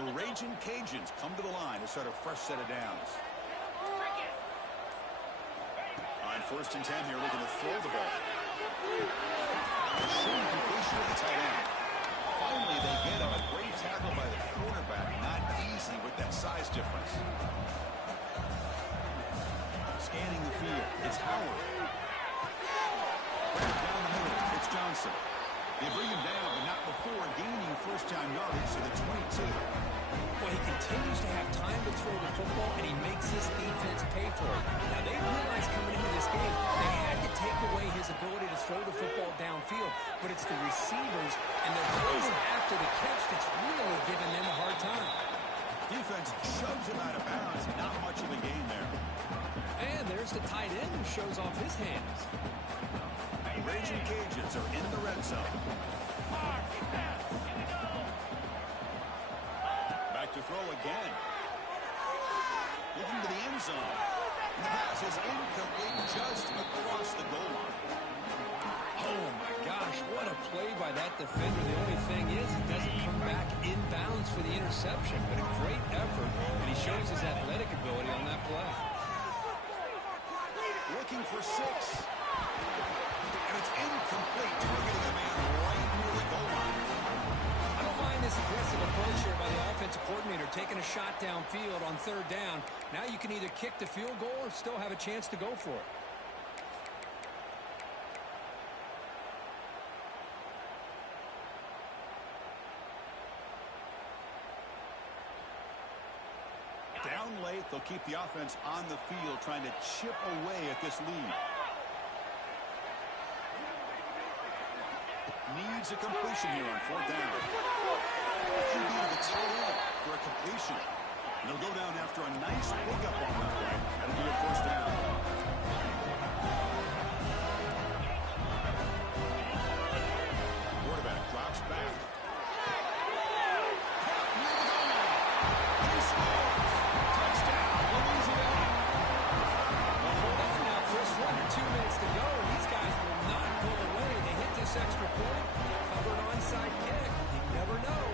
The Raging Cajuns come to the line to start a fresh set of downs. On first and 10 here, looking to throw the ball. Showing completion of the tight end. Finally, they get him. A great tackle by the quarterback. Not easy with that size difference. Scanning the field. It's Howard. Back down the middle. It's Johnson. They bring him down, but not before gaining first down yardage to the 22. Well, he continues to have time to throw the football, and he makes this defense pay for it. Now, they realized coming into this game, they had to take away his ability to throw the football downfield, but it's the receivers and their plays after the catch that's really giving them a hard time. Defense shoves him out of bounds. Not much of a gain there. And there's the tight end who shows off his hands. Raging Cajuns are in the red zone. Back to throw again. Looking to the end zone. And the pass is incomplete just across the goal line. Oh, my gosh, what a play by that defender. The only thing is he doesn't come back inbounds for the interception, but a great effort, and he shows his athletic ability on that play. Look looking for 6. And it's incomplete, targeting a man right near the goal line. I don't mind this aggressive approach here by the offensive coordinator, taking a shot downfield on 3rd down. Now you can either kick the field goal or still have a chance to go for it. Down late, they'll keep the offense on the field, trying to chip away at this lead. Needs a completion here on 4th down. QB to the tight end for a completion. And he'll go down after a nice pickup on that play. That'll be a 1st down. Quarterback drops back. He scores! Touchdown, Louisiana! Well, hold on now, Chris. Under 2 minutes to go. These guys will not go away. They hit this extra point. Cover an onside kick. You never know.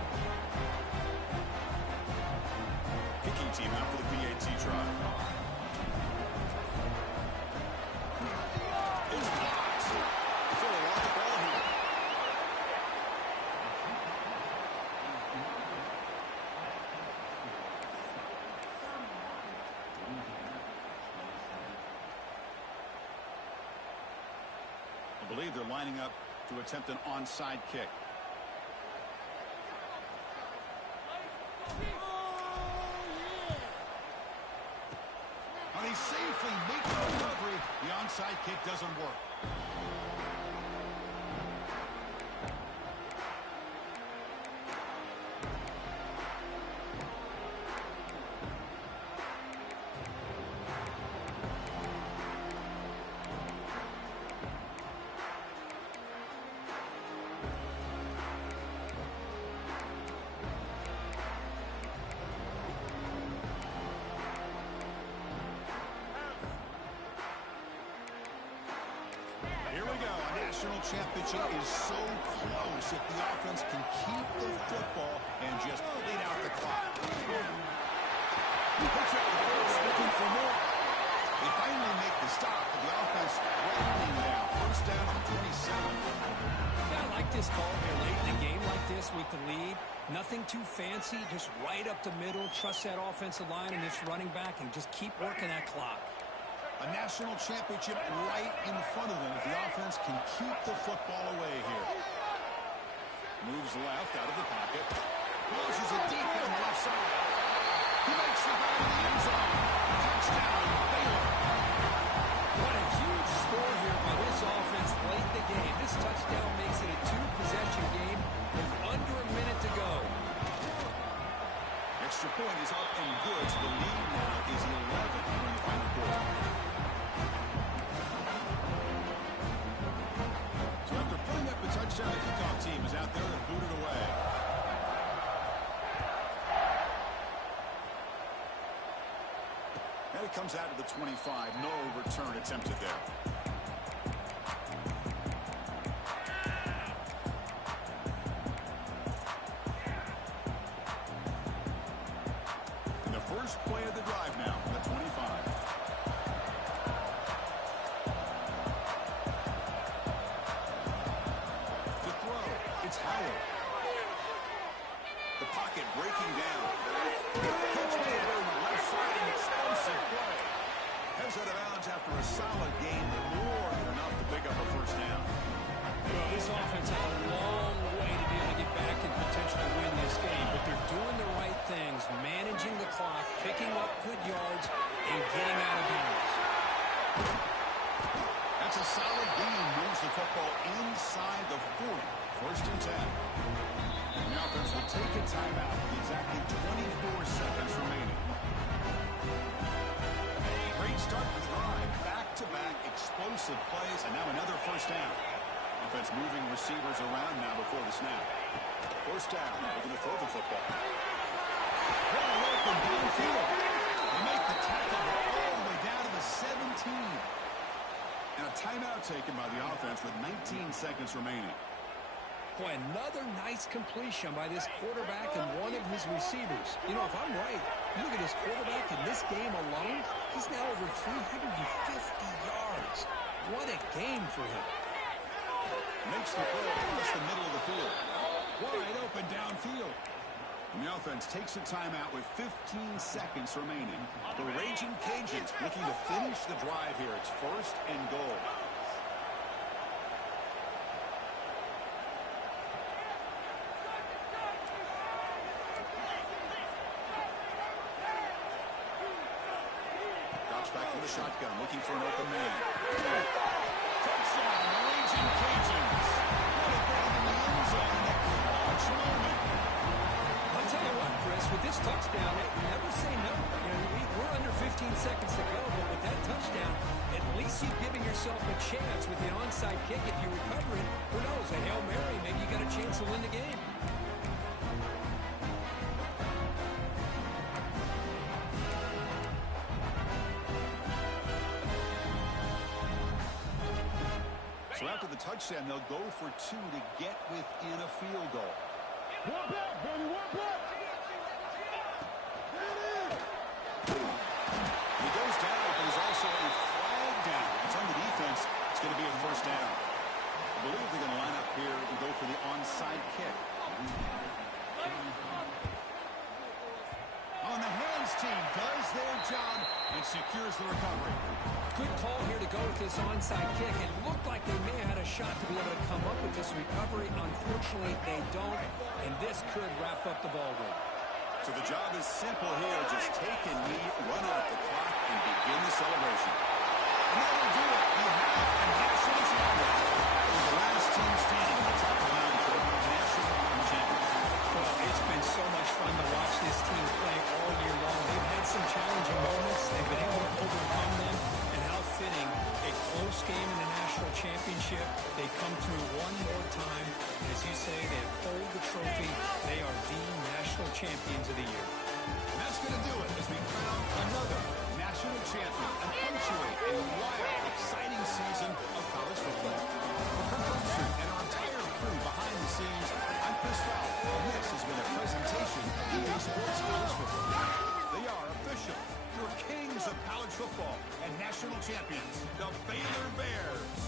Kicking team out for the PAT try. It's blocked. Philly lost the ball here. I believe they're lining up to attempt an onside kick. He safely makes the recovery. The onside kick doesn't work. Here we go. A national championship is so close if the offense can keep the football and just bleed out the clock. He puts out the first, looking for more. They finally make the stop, but the offense rolling down. 1st down and 27. Yeah, I like this call here late in a game like this with the lead. Nothing too fancy, just right up the middle. Trust that offensive line and this running back and just keep working that clock. A national championship right in front of them if the offense can keep the football away here. Moves left out of the pocket. Launches it deep down the left side. He makes the run in the end zone. Touchdown, Baylor. What a huge score here by this offense late in the game. This touchdown makes it a 2-possession game with under a minute to go. Extra point is up and good, so the lead now is 11 here in the final quarter. So after putting up the touchdown, the kickoff team is out there and booted away. And it comes out to the 25. No return attempted there. And the first play of the drive now from the 25. To throw, it's Howard. The pocket breaking down. Catch made on the left side, an explosive play. Heads out of bounds after a solid game, but more than enough to pick up a 1st down. Well, this offense had a long way to be able to get back and potentially win this game, but they're doing the right things, managing the clock, picking up good yards, and getting out of bounds. That's a solid gain. Moves the football inside the 40. 1st and 10. And the offense will take a timeout with exactly 24 seconds remaining. Great start to the drive. Back-to-back explosive plays, and now another 1st down. Offense moving receivers around now before the snap. 1st down, looking to throw the football. Well, away from downfield. They make the tackle all the way down to the 17. And a timeout taken by the offense with 19 seconds remaining. Boy, another nice completion by this quarterback and one of his receivers. You know, if I'm right, you look at his quarterback in this game alone, he's now over 350 yards. What a game for him. Makes the throw across the middle of the field. Wide open downfield. And the offense takes a timeout with 15 seconds remaining. The Raging Cajuns looking to finish the drive here. It's 1st and goal. Drops back to the shotgun, looking for an open man. Touchdown, Raging Cajuns. What a grab in the end zone in a clutch moment. I'll tell you what, Chris, with this touchdown, never say no. You know, we're under 15 seconds to go, but with that touchdown, at least you're giving yourself a chance with the onside kick. If you recover it, who knows, a Hail Mary, maybe you got a chance to win the game. So after the touchdown, they'll go for 2 to get within a field goal. One back, baby, one back. He goes down, but there's also a flag down. If it's on the defense, it's going to be a 1st down. I believe they're going to line up here and go for the onside kick. On the hands team does their job and secures the recovery. Good call here to go with this onside kick. It looked like they may have had a shot to be able to come up with this recovery. Unfortunately, they don't, and this could wrap up the ball game. So the job is simple here. Just take a knee, run out the clock, and begin the celebration. And that'll do it. You have a national champion. With the last team standing at the top of the mountain for a national champion. Well, it's been so much fun to watch this team play all year long. They've had some challenging moments. They've been able to overcome them. And how fitting, a close game in the national championship. They come through one more time. And as you say, they hold the trophy. They are the national champions of the year. And that's going to do it as we crown another national champion and punctuate a wild, exciting season of college football. For Kirk Herbstreit and our entire crew behind the scenes, I'm Chris Fowler, and this has been a presentation of EA Sports College Football. They are official, your kings of college football and national champions, the Baylor Bears.